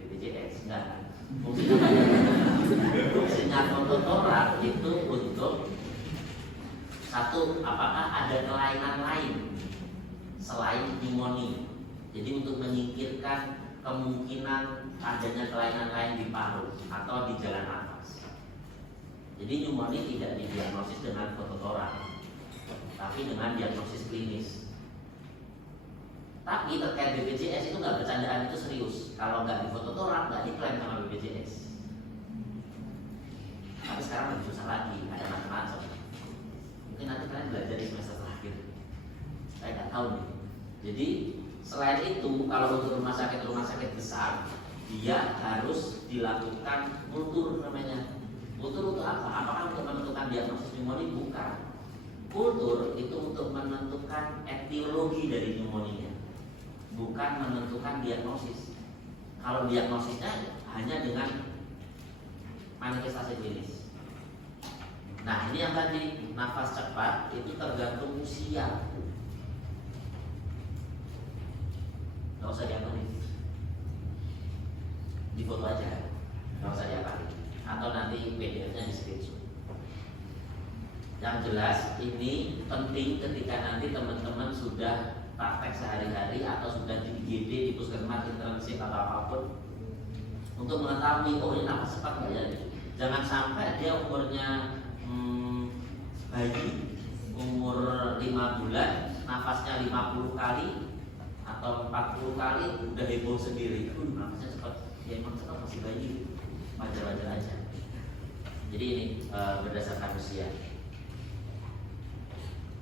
BPJS, enggak. Fungsinya fototorak itu untuk satu, apakah ada kelainan lain selain pneumonia. Jadi untuk menyingkirkan kemungkinan adanya kelainan lain di paru atau di jalan nafas. Jadi pneumonia tidak didiagnosis dengan fototorak, tapi dengan diagnosis klinis. Tapi terkait BPJS itu nggak bercandaan, itu serius. Kalau nggak di fototorak nggak diklaim sama BPJS. Tapi sekarang lebih susah lagi, ada macam-macam. Mungkin nanti kalian belajar di semester terakhir. Saya nggak tahu nih. Jadi selain itu, kalau untuk rumah sakit besar, dia harus dilakukan kultur namanya. Kultur untuk apa? Apakah untuk menentukan diagnosis pneumonia? Bukan. Kultur itu untuk menentukan etiologi dari pneumonia, bukan menentukan diagnosis. Kalau diagnosisnya hanya dengan manifestasi klinis. Nah, ini yang tadi nafas cepat itu tergantung usia. Nggak usah diapain, di foto aja, nggak usah diapain. Atau nanti PDF-nya di screenshot. Yang jelas ini penting ketika nanti teman-teman sudah praktek sehari-hari atau sudah di IGD, di puskesmas, internship atau apapun, untuk mengetahui oh ini nafas cepat nggak ya. Jangan sampai dia umurnya bayi, umur 5 bulan, nafasnya 50 kali atau 40 kali udah heboh sendiri. Nafasnya cepat, ya emang cepat masih bayi, wajar-wajar aja. Jadi ini berdasarkan usia.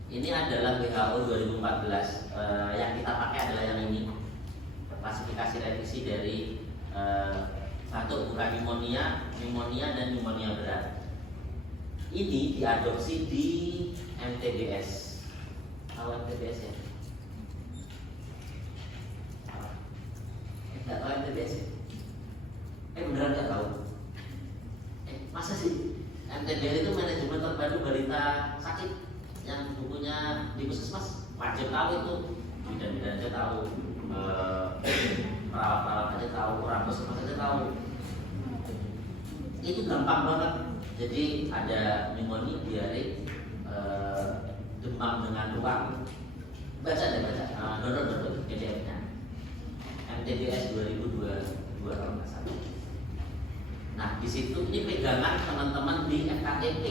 Ini adalah WHO 2014. Yang kita pakai adalah yang ini, klasifikasi revisi dari satu, bukan pneumonia dan pneumonia berat. Ini diadopsi di MTBS. Tahu MTBS ya? Nggak tahu MTBS ya? Beneran nggak tahu? Masa sih? MTBS itu manajemen terpadu balita sakit, yang bukunya di puskesmas. Wajib tahu itu, bidan-bidan aja tahu, perawat-perawat aja tahu, orang puskesmas aja tahu. Itu gampang banget. Jadi ada pneumonia, diare, demam dengan ruang. Baca deh, download PDF-nya. MTBS 2022 kalau nggak salah. Nah, di situ ini pegangan teman-teman di FKTP.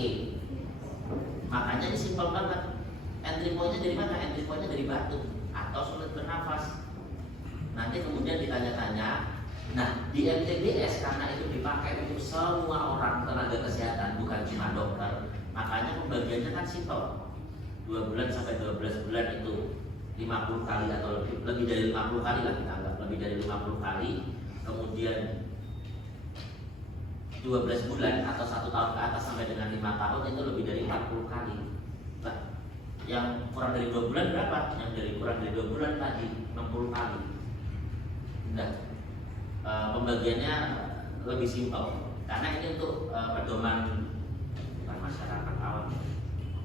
Makanya ini simpel banget. Entry point-nya dari mana? Entry point-nya dari batuk atau sulit bernafas. Nanti kemudian ditanya-tanya. Nah, di MTBS karena itu dipakai untuk semua orang tenaga kesehatan, bukan cuma dokter. Makanya pembagiannya kan simpel. 2 bulan sampai 12 bulan itu 50 kali atau lebih dari 50 kali lah kita anggap, lebih dari 50 kali. Kemudian 12 bulan atau 1 tahun ke atas sampai dengan 5 tahun itu lebih dari 40 kali. Nah, yang kurang dari 2 bulan berapa? Yang dari kurang dari 2 bulan tadi 60 kali. Nah, pembagiannya lebih simpel karena ini untuk pedoman masyarakat awam,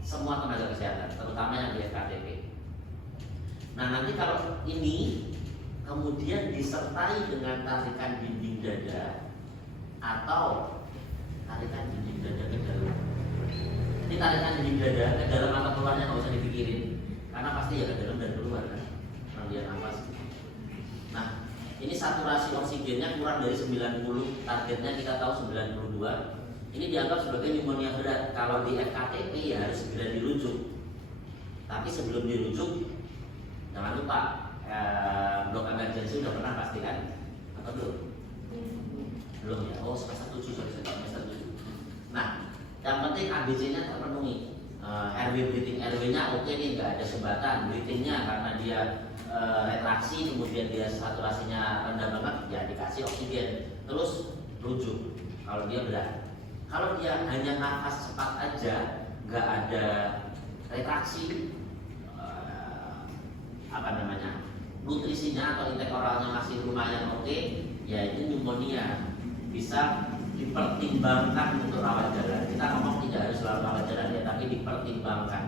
semua tenaga kesehatan, terutama yang di FKTP. Nah, nanti kalau ini kemudian disertai dengan tarikan dinding dada atau tarikan dinding dada ke dalam. Ini tarikan dinding dada ke dalam atau keluarnya nggak usah dipikirin, karena pasti ya ke dalam dan keluar kan, kalau dia nafas. Nah, ini saturasi oksigennya kurang dari 90, targetnya kita tahu 92. Ini dianggap sebagai pneumonia berat. Kalau di FKTP ya harus segera dirujuk. Tapi sebelum dirujuk, jangan lupa blok emergency udah pernah pasti kan? Atau belum? Belum ya? Oh, semester 7, semester 7. Nah, yang penting ABC-nya terpenuhi. RW breathing RW-nya oke nih, nggak ada sumbatan. Breathing-nya karena dia retraksi, kemudian dia saturasinya rendah banget, ya dikasih oksigen. Terus rujuk. kalau dia berat. Kalau dia hanya nafas cepat aja, nggak ada retraksi, nutrisinya atau intake oralnya masih lumayan oke, ya itu pneumonia, bisa dipertimbangkan untuk rawat jalan. Kita ngomong tidak harus selalu rawat jalan ya, tapi dipertimbangkan.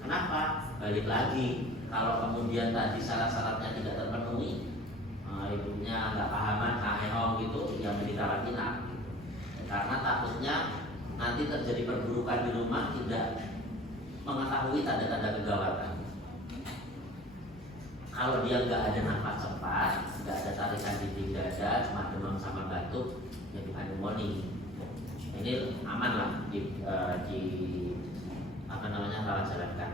Kenapa? Balik lagi, kalau kemudian tadi syarat-syaratnya tidak terpenuhi, ibunya nggak pahaman, kaheong gitu, yang dikarantina. Karena takutnya nanti terjadi perburukan di rumah, tidak mengetahui tanda-tanda kegawatan. Kalau dia nggak ada nafas cepat, nggak ada tarikan dinding dada, cuma demam sama batuk, ya bukan pneumonia. Ini aman lah rawat jalankan.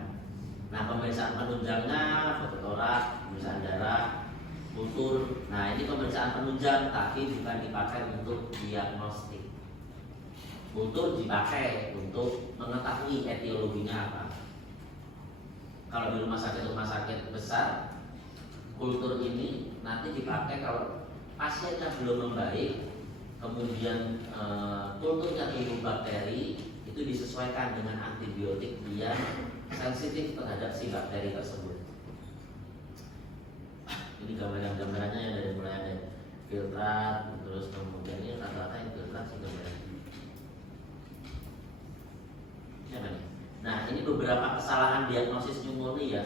Nah, pemeriksaan penunjangnya fototorak, pemeriksaan darah, kultur. Nah, ini pemeriksaan penunjang tapi bukan dipakai untuk diagnostik. Kultur dipakai untuk mengetahui etiologinya apa. Kalau di rumah sakit besar, kultur ini nanti dipakai kalau pasiennya belum membaik, kemudian kulturnya tumbuh bakteri, itu disesuaikan dengan antibiotik yang sensitif terhadap si bakteri tersebut. Ini gambarannya yang dari mulai ada filtrat, terus kemudian ini rata-rata yang filtrat sih gambarannya. Nah, ini beberapa kesalahan diagnosis pneumonia ya.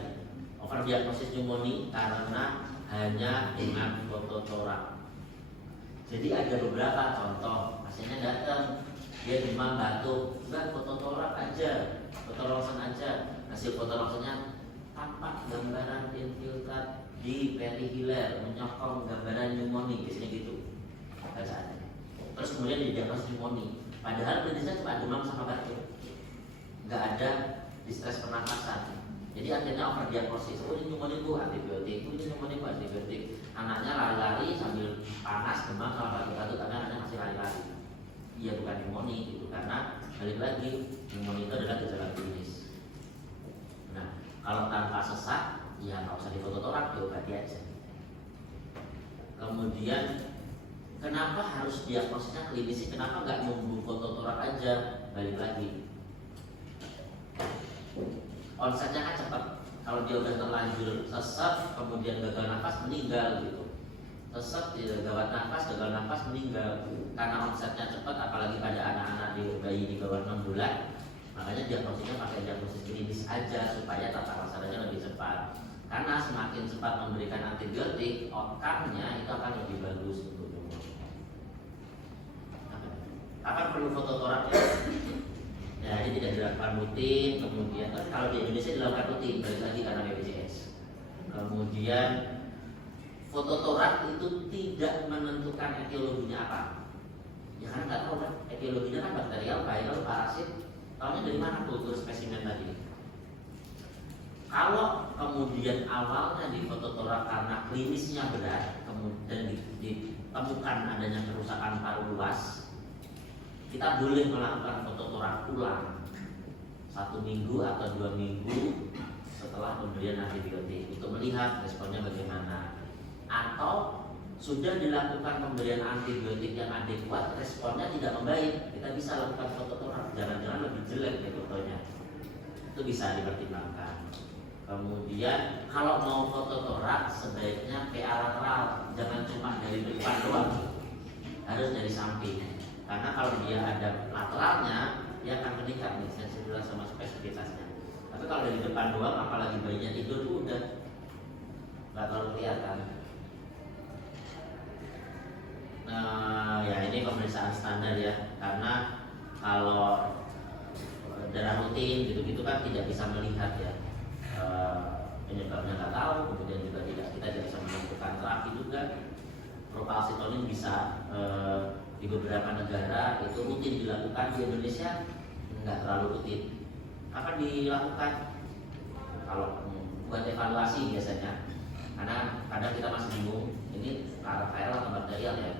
Overdiagnosis pneumonia karena hanya dengan fototorak. Jadi ada beberapa contoh, pasiennya datang, dia demam batuk, enggak fototorak aja, fotorongsen aja. Hasil fotorongsennya tampak gambaran infiltrat di perihiler, menyokong gambaran pneumonia, biasanya gitu bacaannya. Terus kemudian didiagnosis pneumonia, padahal klinisnya cuma demam sama batuk, nggak ada distres pernapasan. Jadi akhirnya overdiagnosis. Oh, ini pneumonia bu, antibiotik. Oh, ini pneumonia bu, antibiotik. Anaknya lari-lari sambil panas, demam sama batuk-batuk, karena anaknya masih lari-lari. Iya, bukan pneumonia gitu, karena balik lagi pneumonia itu adalah gejala klinis. Nah, kalau tanpa sesak, ya nggak usah difototorak, diobati aja. Kemudian kenapa harus diagnosisnya klinis? Kenapa nggak nunggu fototorak aja? Balik lagi, onsetnya kan cepat. Kalau dia udah terlanjur sesek, kemudian gagal nafas, meninggal gitu. Sesek, gawat nafas, gagal nafas, meninggal. Karena onsetnya cepat, apalagi pada anak-anak di bayi di bawah 6 bulan, makanya diagnosisnya pakai diagnosis klinis aja supaya tata laksananya lebih cepat. Karena semakin cepat memberikan antibiotik, outcome-nya itu akan lebih bagus untuk pneumonia. Akan perlu fototorak ya? Ya, ini tidak dilakukan rutin. Kemudian kalau di Indonesia dilakukan rutin, balik lagi karena BPJS. Kemudian fototorak itu tidak menentukan etiologinya apa. Ya karena nggak tahu kan, etiologinya kan bakterial, viral, parasit. Tahunya dari mana kultur spesimen tadi? Kalau kemudian awalnya di fototorak karena klinisnya berat, kemudian ditemukan adanya kerusakan paru luas, kita boleh melakukan fototorak ulang 1 minggu atau 2 minggu setelah pemberian antibiotik untuk melihat responnya bagaimana. Atau sudah dilakukan pemberian antibiotik yang adekuat, responnya tidak membaik, kita bisa lakukan fototorak, jangan-jangan lebih jelek ya fotonya. Itu bisa dipertimbangkan. Kemudian kalau mau fototorak sebaiknya PA lateral, jangan cuma dari depan doang, harus dari samping. Karena kalau dia ada lateralnya, dia akan meningkat nih sensitivitas sama spesifitasnya. Tapi kalau dari depan doang, apalagi bayinya tidur, udah nggak terlalu kelihatan. Nah, ya ini pemeriksaan standar ya. Karena kalau darah rutin gitu-gitu kan tidak bisa melihat ya, penyebabnya nggak tahu. Kemudian juga kita tidak bisa menentukan terapi juga. Propalsitonin bisa di beberapa negara itu rutin dilakukan, di Indonesia nggak terlalu rutin. Kapan dilakukan? Kalau buat evaluasi biasanya, karena kadang kita masih bingung ini viral atau bakterial ya.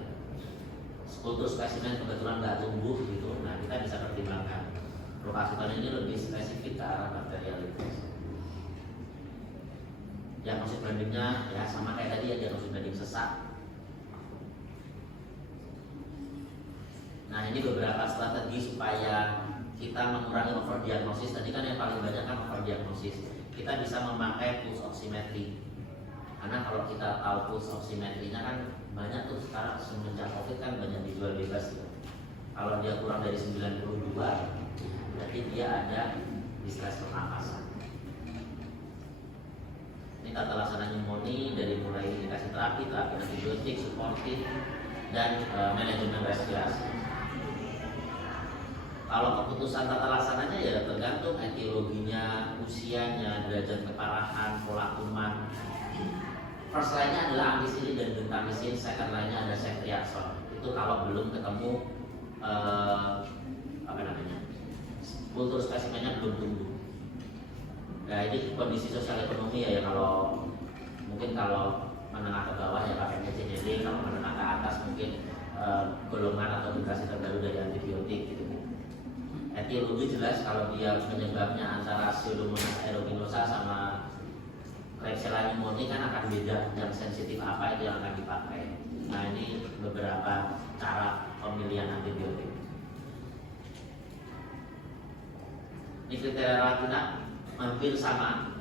Kultur spesimen kebetulan nggak tumbuh gitu, nah kita bisa pertimbangkan. Propalsitonin ini lebih spesifik ke arah bakterialitas. Diagnosis bandingnya ya sama kayak tadi ya, diagnosis banding sesak. Nah ini beberapa strategi supaya kita mengurangi overdiagnosis. Tadi kan yang paling banyak kan overdiagnosis. Kita bisa memakai pulse oximetry. Karena kalau kita tahu pulse oximetry-nya kan banyak tuh sekarang semenjak COVID kan banyak dijual bebas ya. Kalau dia kurang dari 92 berarti dia ada distress pernapasan. Ini tata laksana pneumonia dari mulai indikasi terapi antibiotik, suportif, dan manajemen respirasi. Kalau keputusan tata laksananya ya tergantung etiologinya, usianya, derajat keparahan, pola kuman. First line-nya adalah ampicillin dan gentamicin, second line-nya ada ceftriaxone. Itu kalau belum ketemu kultur spesimennya belum tumbuh. Nah ini kondisi sosial ekonomi ya, kalau mungkin kalau menengah ke bawah ya pakai CDD, kalau menengah ke atas mungkin golongan atau indikasi terbaru dari antibiotik gitu. Etiologi jelas kalau dia penyebabnya antara Pseudomonas aeruginosa sama Klebsiella pneumoniae kan akan beda, yang sensitif apa itu yang akan dipakai. Nah ini beberapa cara pemilihan antibiotik. Ini kriteria rawat hampir sama,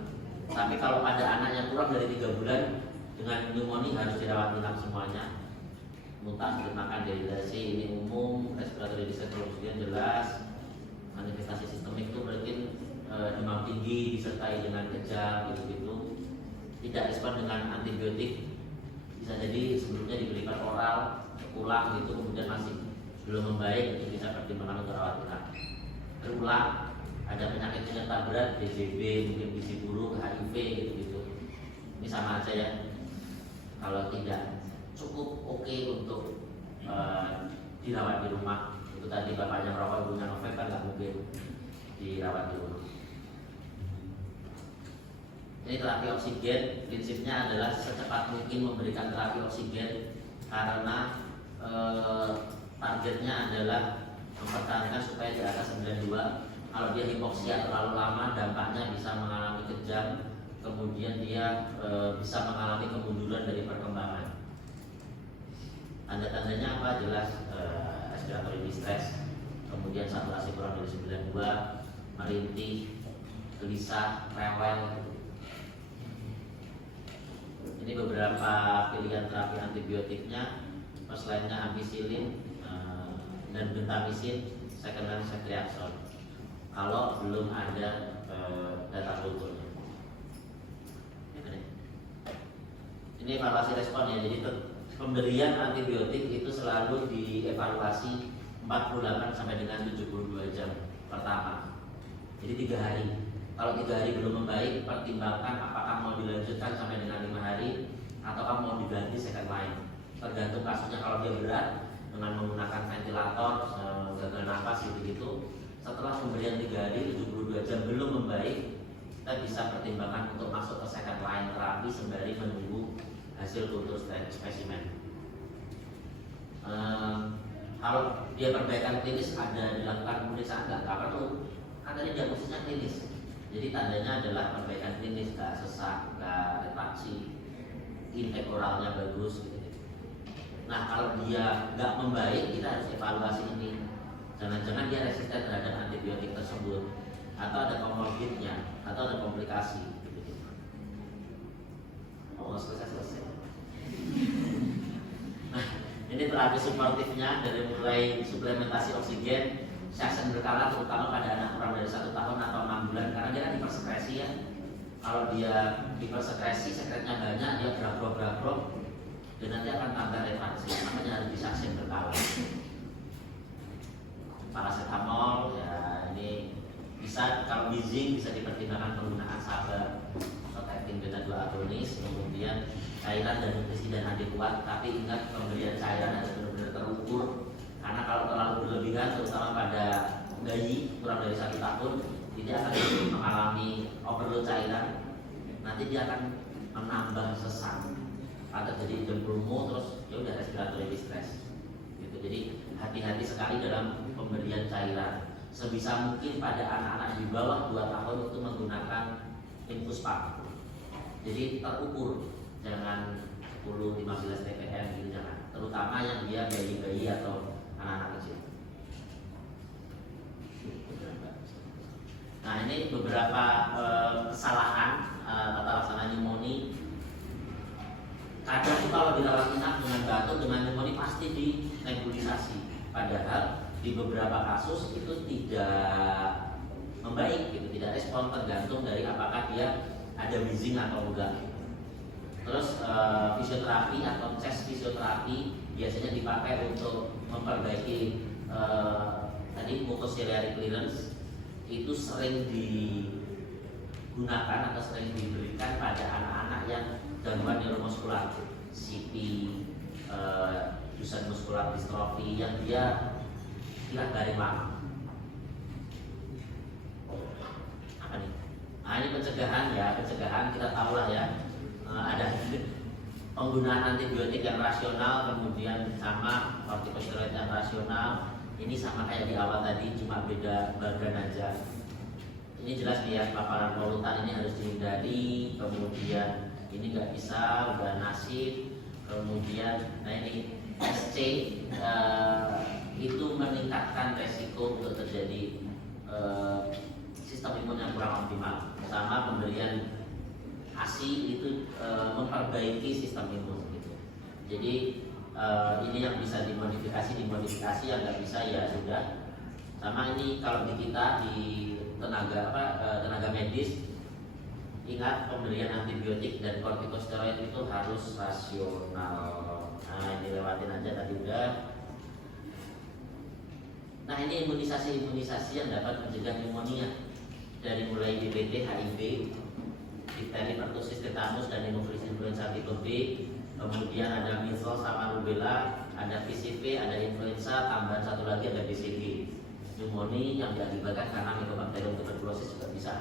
tapi kalau pada anak yang kurang dari 3 bulan dengan pneumonia harus dirawat inap semuanya. Muntah, sulit makan, dehidrasi ini umum, respiratory distress kemudian jelas, manifestasi sistemik itu berarti demam tinggi disertai dengan kejang gitu-gitu, tidak respon dengan antibiotik, bisa jadi sebelumnya diberikan oral, ulang gitu kemudian masih belum membaik, itu bisa pertimbangan untuk rawat inap. Berulang, ada penyakit penyerta berat, BCB, mungkin gizi buruk, HIV gitu-gitu. Ini sama aja ya. Kalau tidak cukup oke untuk dirawat di rumah, itu tadi bapaknya merokok, ibunya ngefek kan nggak mungkin dirawat di rumah. Ini terapi oksigen, prinsipnya adalah secepat mungkin memberikan terapi oksigen karena targetnya adalah mempertahankan supaya di atas 92. Kalau dia hipoksia terlalu lama, dampaknya bisa mengalami kejang, kemudian dia bisa mengalami kemunduran dari perkembangan. Tanda-tandanya apa? Jelas respiratory distress, kemudian saturasi kurang dari 92, merintih, gelisah, rewel. Ini beberapa pilihan terapi antibiotiknya. First line-nya ampicillin dan gentamicin, second line ceftriaxone. Kalau belum ada data kulturnya. Ini evaluasi respon ya. Jadi pemberian antibiotik itu selalu dievaluasi 48 sampai dengan 72 jam pertama. Jadi 3 hari. Kalau 3 hari belum membaik, pertimbangkan apakah mau dilanjutkan sampai dengan 5 hari ataukah mau diganti second line. Tergantung kasusnya. Kalau dia berat dengan menggunakan ventilator, gagal nafas gitu-gitu, setelah pemberian 3 hari 72 jam belum membaik, kita bisa pertimbangkan untuk masuk ke second line terapi sembari menunggu hasil kultur spesimen. Kalau dia perbaikan klinis ada dilakukan pemeriksaan nggak perlu, kan tadi diagnosisnya klinis. Jadi tandanya adalah perbaikan klinis, nggak sesak, nggak retraksi, intake oralnya bagus gitu. Nah kalau dia nggak membaik, kita harus evaluasi ini. Jangan-jangan dia resisten terhadap antibiotik tersebut, atau ada komorbidnya, atau ada komplikasi. Oh, selesai. Nah, ini terapi suportifnya dari mulai suplementasi oksigen, season berkala terutama pada anak kurang dari 1 tahun atau 6 bulan, karena dia kan hipersekresi ya. Kalau dia hipersekresi, sekretnya banyak, dia berakrok, dan nanti akan tambah retraksi, makanya harus disaksin berkala. Paracetamol ya ini bisa, kalau wheezing bisa dipertimbangkan penggunaan sabar atau acting beta 2 agonis, kemudian cairan dan nutrisi dan adekuat, tapi ingat pemberian cairan harus benar-benar terukur, karena kalau terlalu berlebihan terutama pada bayi kurang dari 1 tahun, dia akan mengalami overload cairan, nanti dia akan menambah sesak atau jadi jempolmu, terus ya udah respiratory distress gitu. Jadi hati-hati sekali dalam pemberian cairan. Sebisa mungkin pada anak-anak di bawah 2 tahun itu menggunakan infus pump. Jadi terukur, jangan 10-15 ppm gitu, jangan. Terutama yang dia bayi-bayi atau anak-anak kecil. Nah, ini beberapa kesalahan tata laksana pneumonia. Kadang kalau dirawat inap dengan batuk dengan pneumonia pasti dinebulisasi. Padahal di beberapa kasus itu tidak membaik, gitu, tidak respon, tergantung dari apakah dia ada wheezing atau enggak. Terus fisioterapi atau chest fisioterapi biasanya dipakai untuk memperbaiki tadi mucus ciliary clearance. Itu sering digunakan atau sering diberikan pada anak-anak yang gangguan neuromuskular, CP, Duchenne muscular dystrophy yang dia tidak garing lama. Apa nih? Nah, ini pencegahan ya, pencegahan kita tahu lah ya, ada penggunaan antibiotik yang rasional, kemudian sama kortikosteroid yang rasional. Ini sama kayak di awal tadi, cuma beda bagian aja. Ini jelas ya, paparan polutan ini harus dihindari. Kemudian ini nggak bisa, udah nasib. Kemudian, nah ini SC itu meningkatkan resiko untuk terjadi sistem imun yang kurang optimal. Sama pemberian ASI itu memperbaiki sistem imun. Gitu. Jadi ini yang bisa dimodifikasi, yang nggak bisa ya sudah. Sama ini kalau di kita di tenaga medis, ingat pemberian antibiotik dan kortikosteroid itu harus rasional. Nah, ini lewatin aja tadi udah. Nah, ini imunisasi yang dapat mencegah pneumonia dari mulai DBT, HIV, difteri, pertussis, tetanus, dan hemofilis influenza tipe B. Kemudian ada measles sama rubella, ada PCV, ada influenza, tambahan satu lagi ada BCG. Pneumonia yang diakibatkan karena Mycobacterium tuberculosis juga bisa.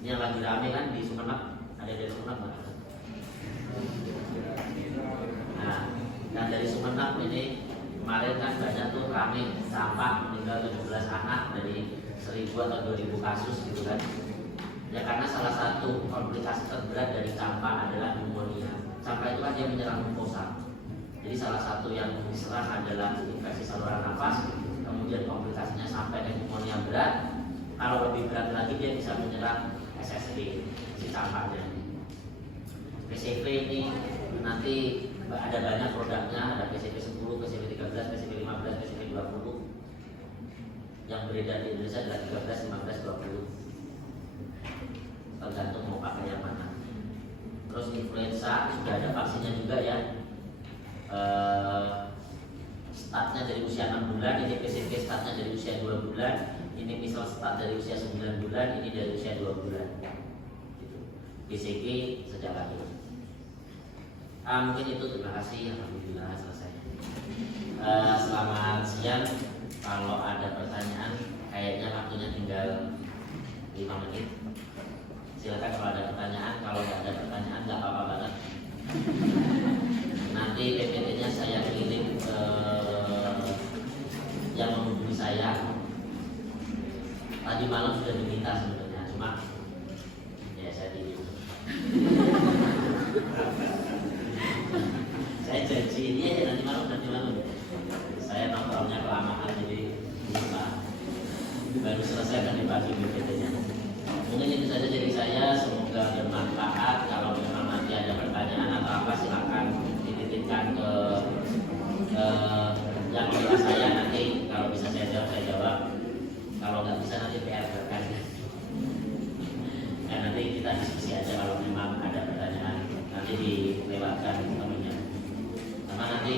Ini yang lagi rame kan di Sumeneb, ada dari Sumeneb nggak? Nah, dan dari Sumeneb ini kemarin kan banyak tuh rame campak meninggal 17 anak dari 1000 atau 2000 kasus gitu kan. Ya karena salah satu komplikasi terberat dari campak adalah pneumonia. Campak itu kan dia menyerang mukosa. Jadi salah satu yang diserang adalah infeksi saluran nafas, kemudian komplikasinya sampai ke pneumonia berat. Kalau lebih berat lagi dia bisa menyerang SSD, si campaknya. PCV ini nanti ada banyak produknya, ada PCV 10, PCV 13, PCV 15, PCV 20. Yang beredar di Indonesia adalah 13, 15, 20. Tergantung mau pakai yang mana. Terus influenza sudah ada vaksinnya juga ya. Startnya dari usia 6 bulan, ini PCV startnya dari usia 2 bulan, ini misal start dari usia 9 bulan, ini dari usia 2 bulan. Gitu. BCG sejak lahir. Mungkin itu, terima kasih. Alhamdulillah selesai. Selamat siang. Kalau ada pertanyaan, kayaknya waktunya tinggal 5 menit. Silakan kalau ada pertanyaan. Kalau nggak ada pertanyaan nggak apa-apa banget. Nanti PPT-nya saya kirim ke yang menghubungi saya. Tadi malam sudah diminta sebenarnya, cuma ya saya tidur. Saya janji ini aja nanti malam. Saya nontonnya kelamaan jadi lupa. Baru selesai tadi pagi PPT-nya. Mungkin itu saja dari saya, semoga bermanfaat. Kalau memang nanti ada pertanyaan atau apa silakan dititipkan ke yang kelas saya, nanti kalau bisa saya jawab. Kalau nggak bisa nanti PR berkan. Dan nanti kita diskusi aja kalau memang ada pertanyaan, nanti dilewatkan temennya. Sama nanti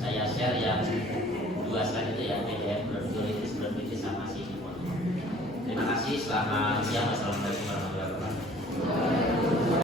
saya share yang 2 slide itu ya, PDF bronkiolitis sama sih. Terima kasih, selamat siang, wassalamualaikum warahmatullahi wabarakatuh.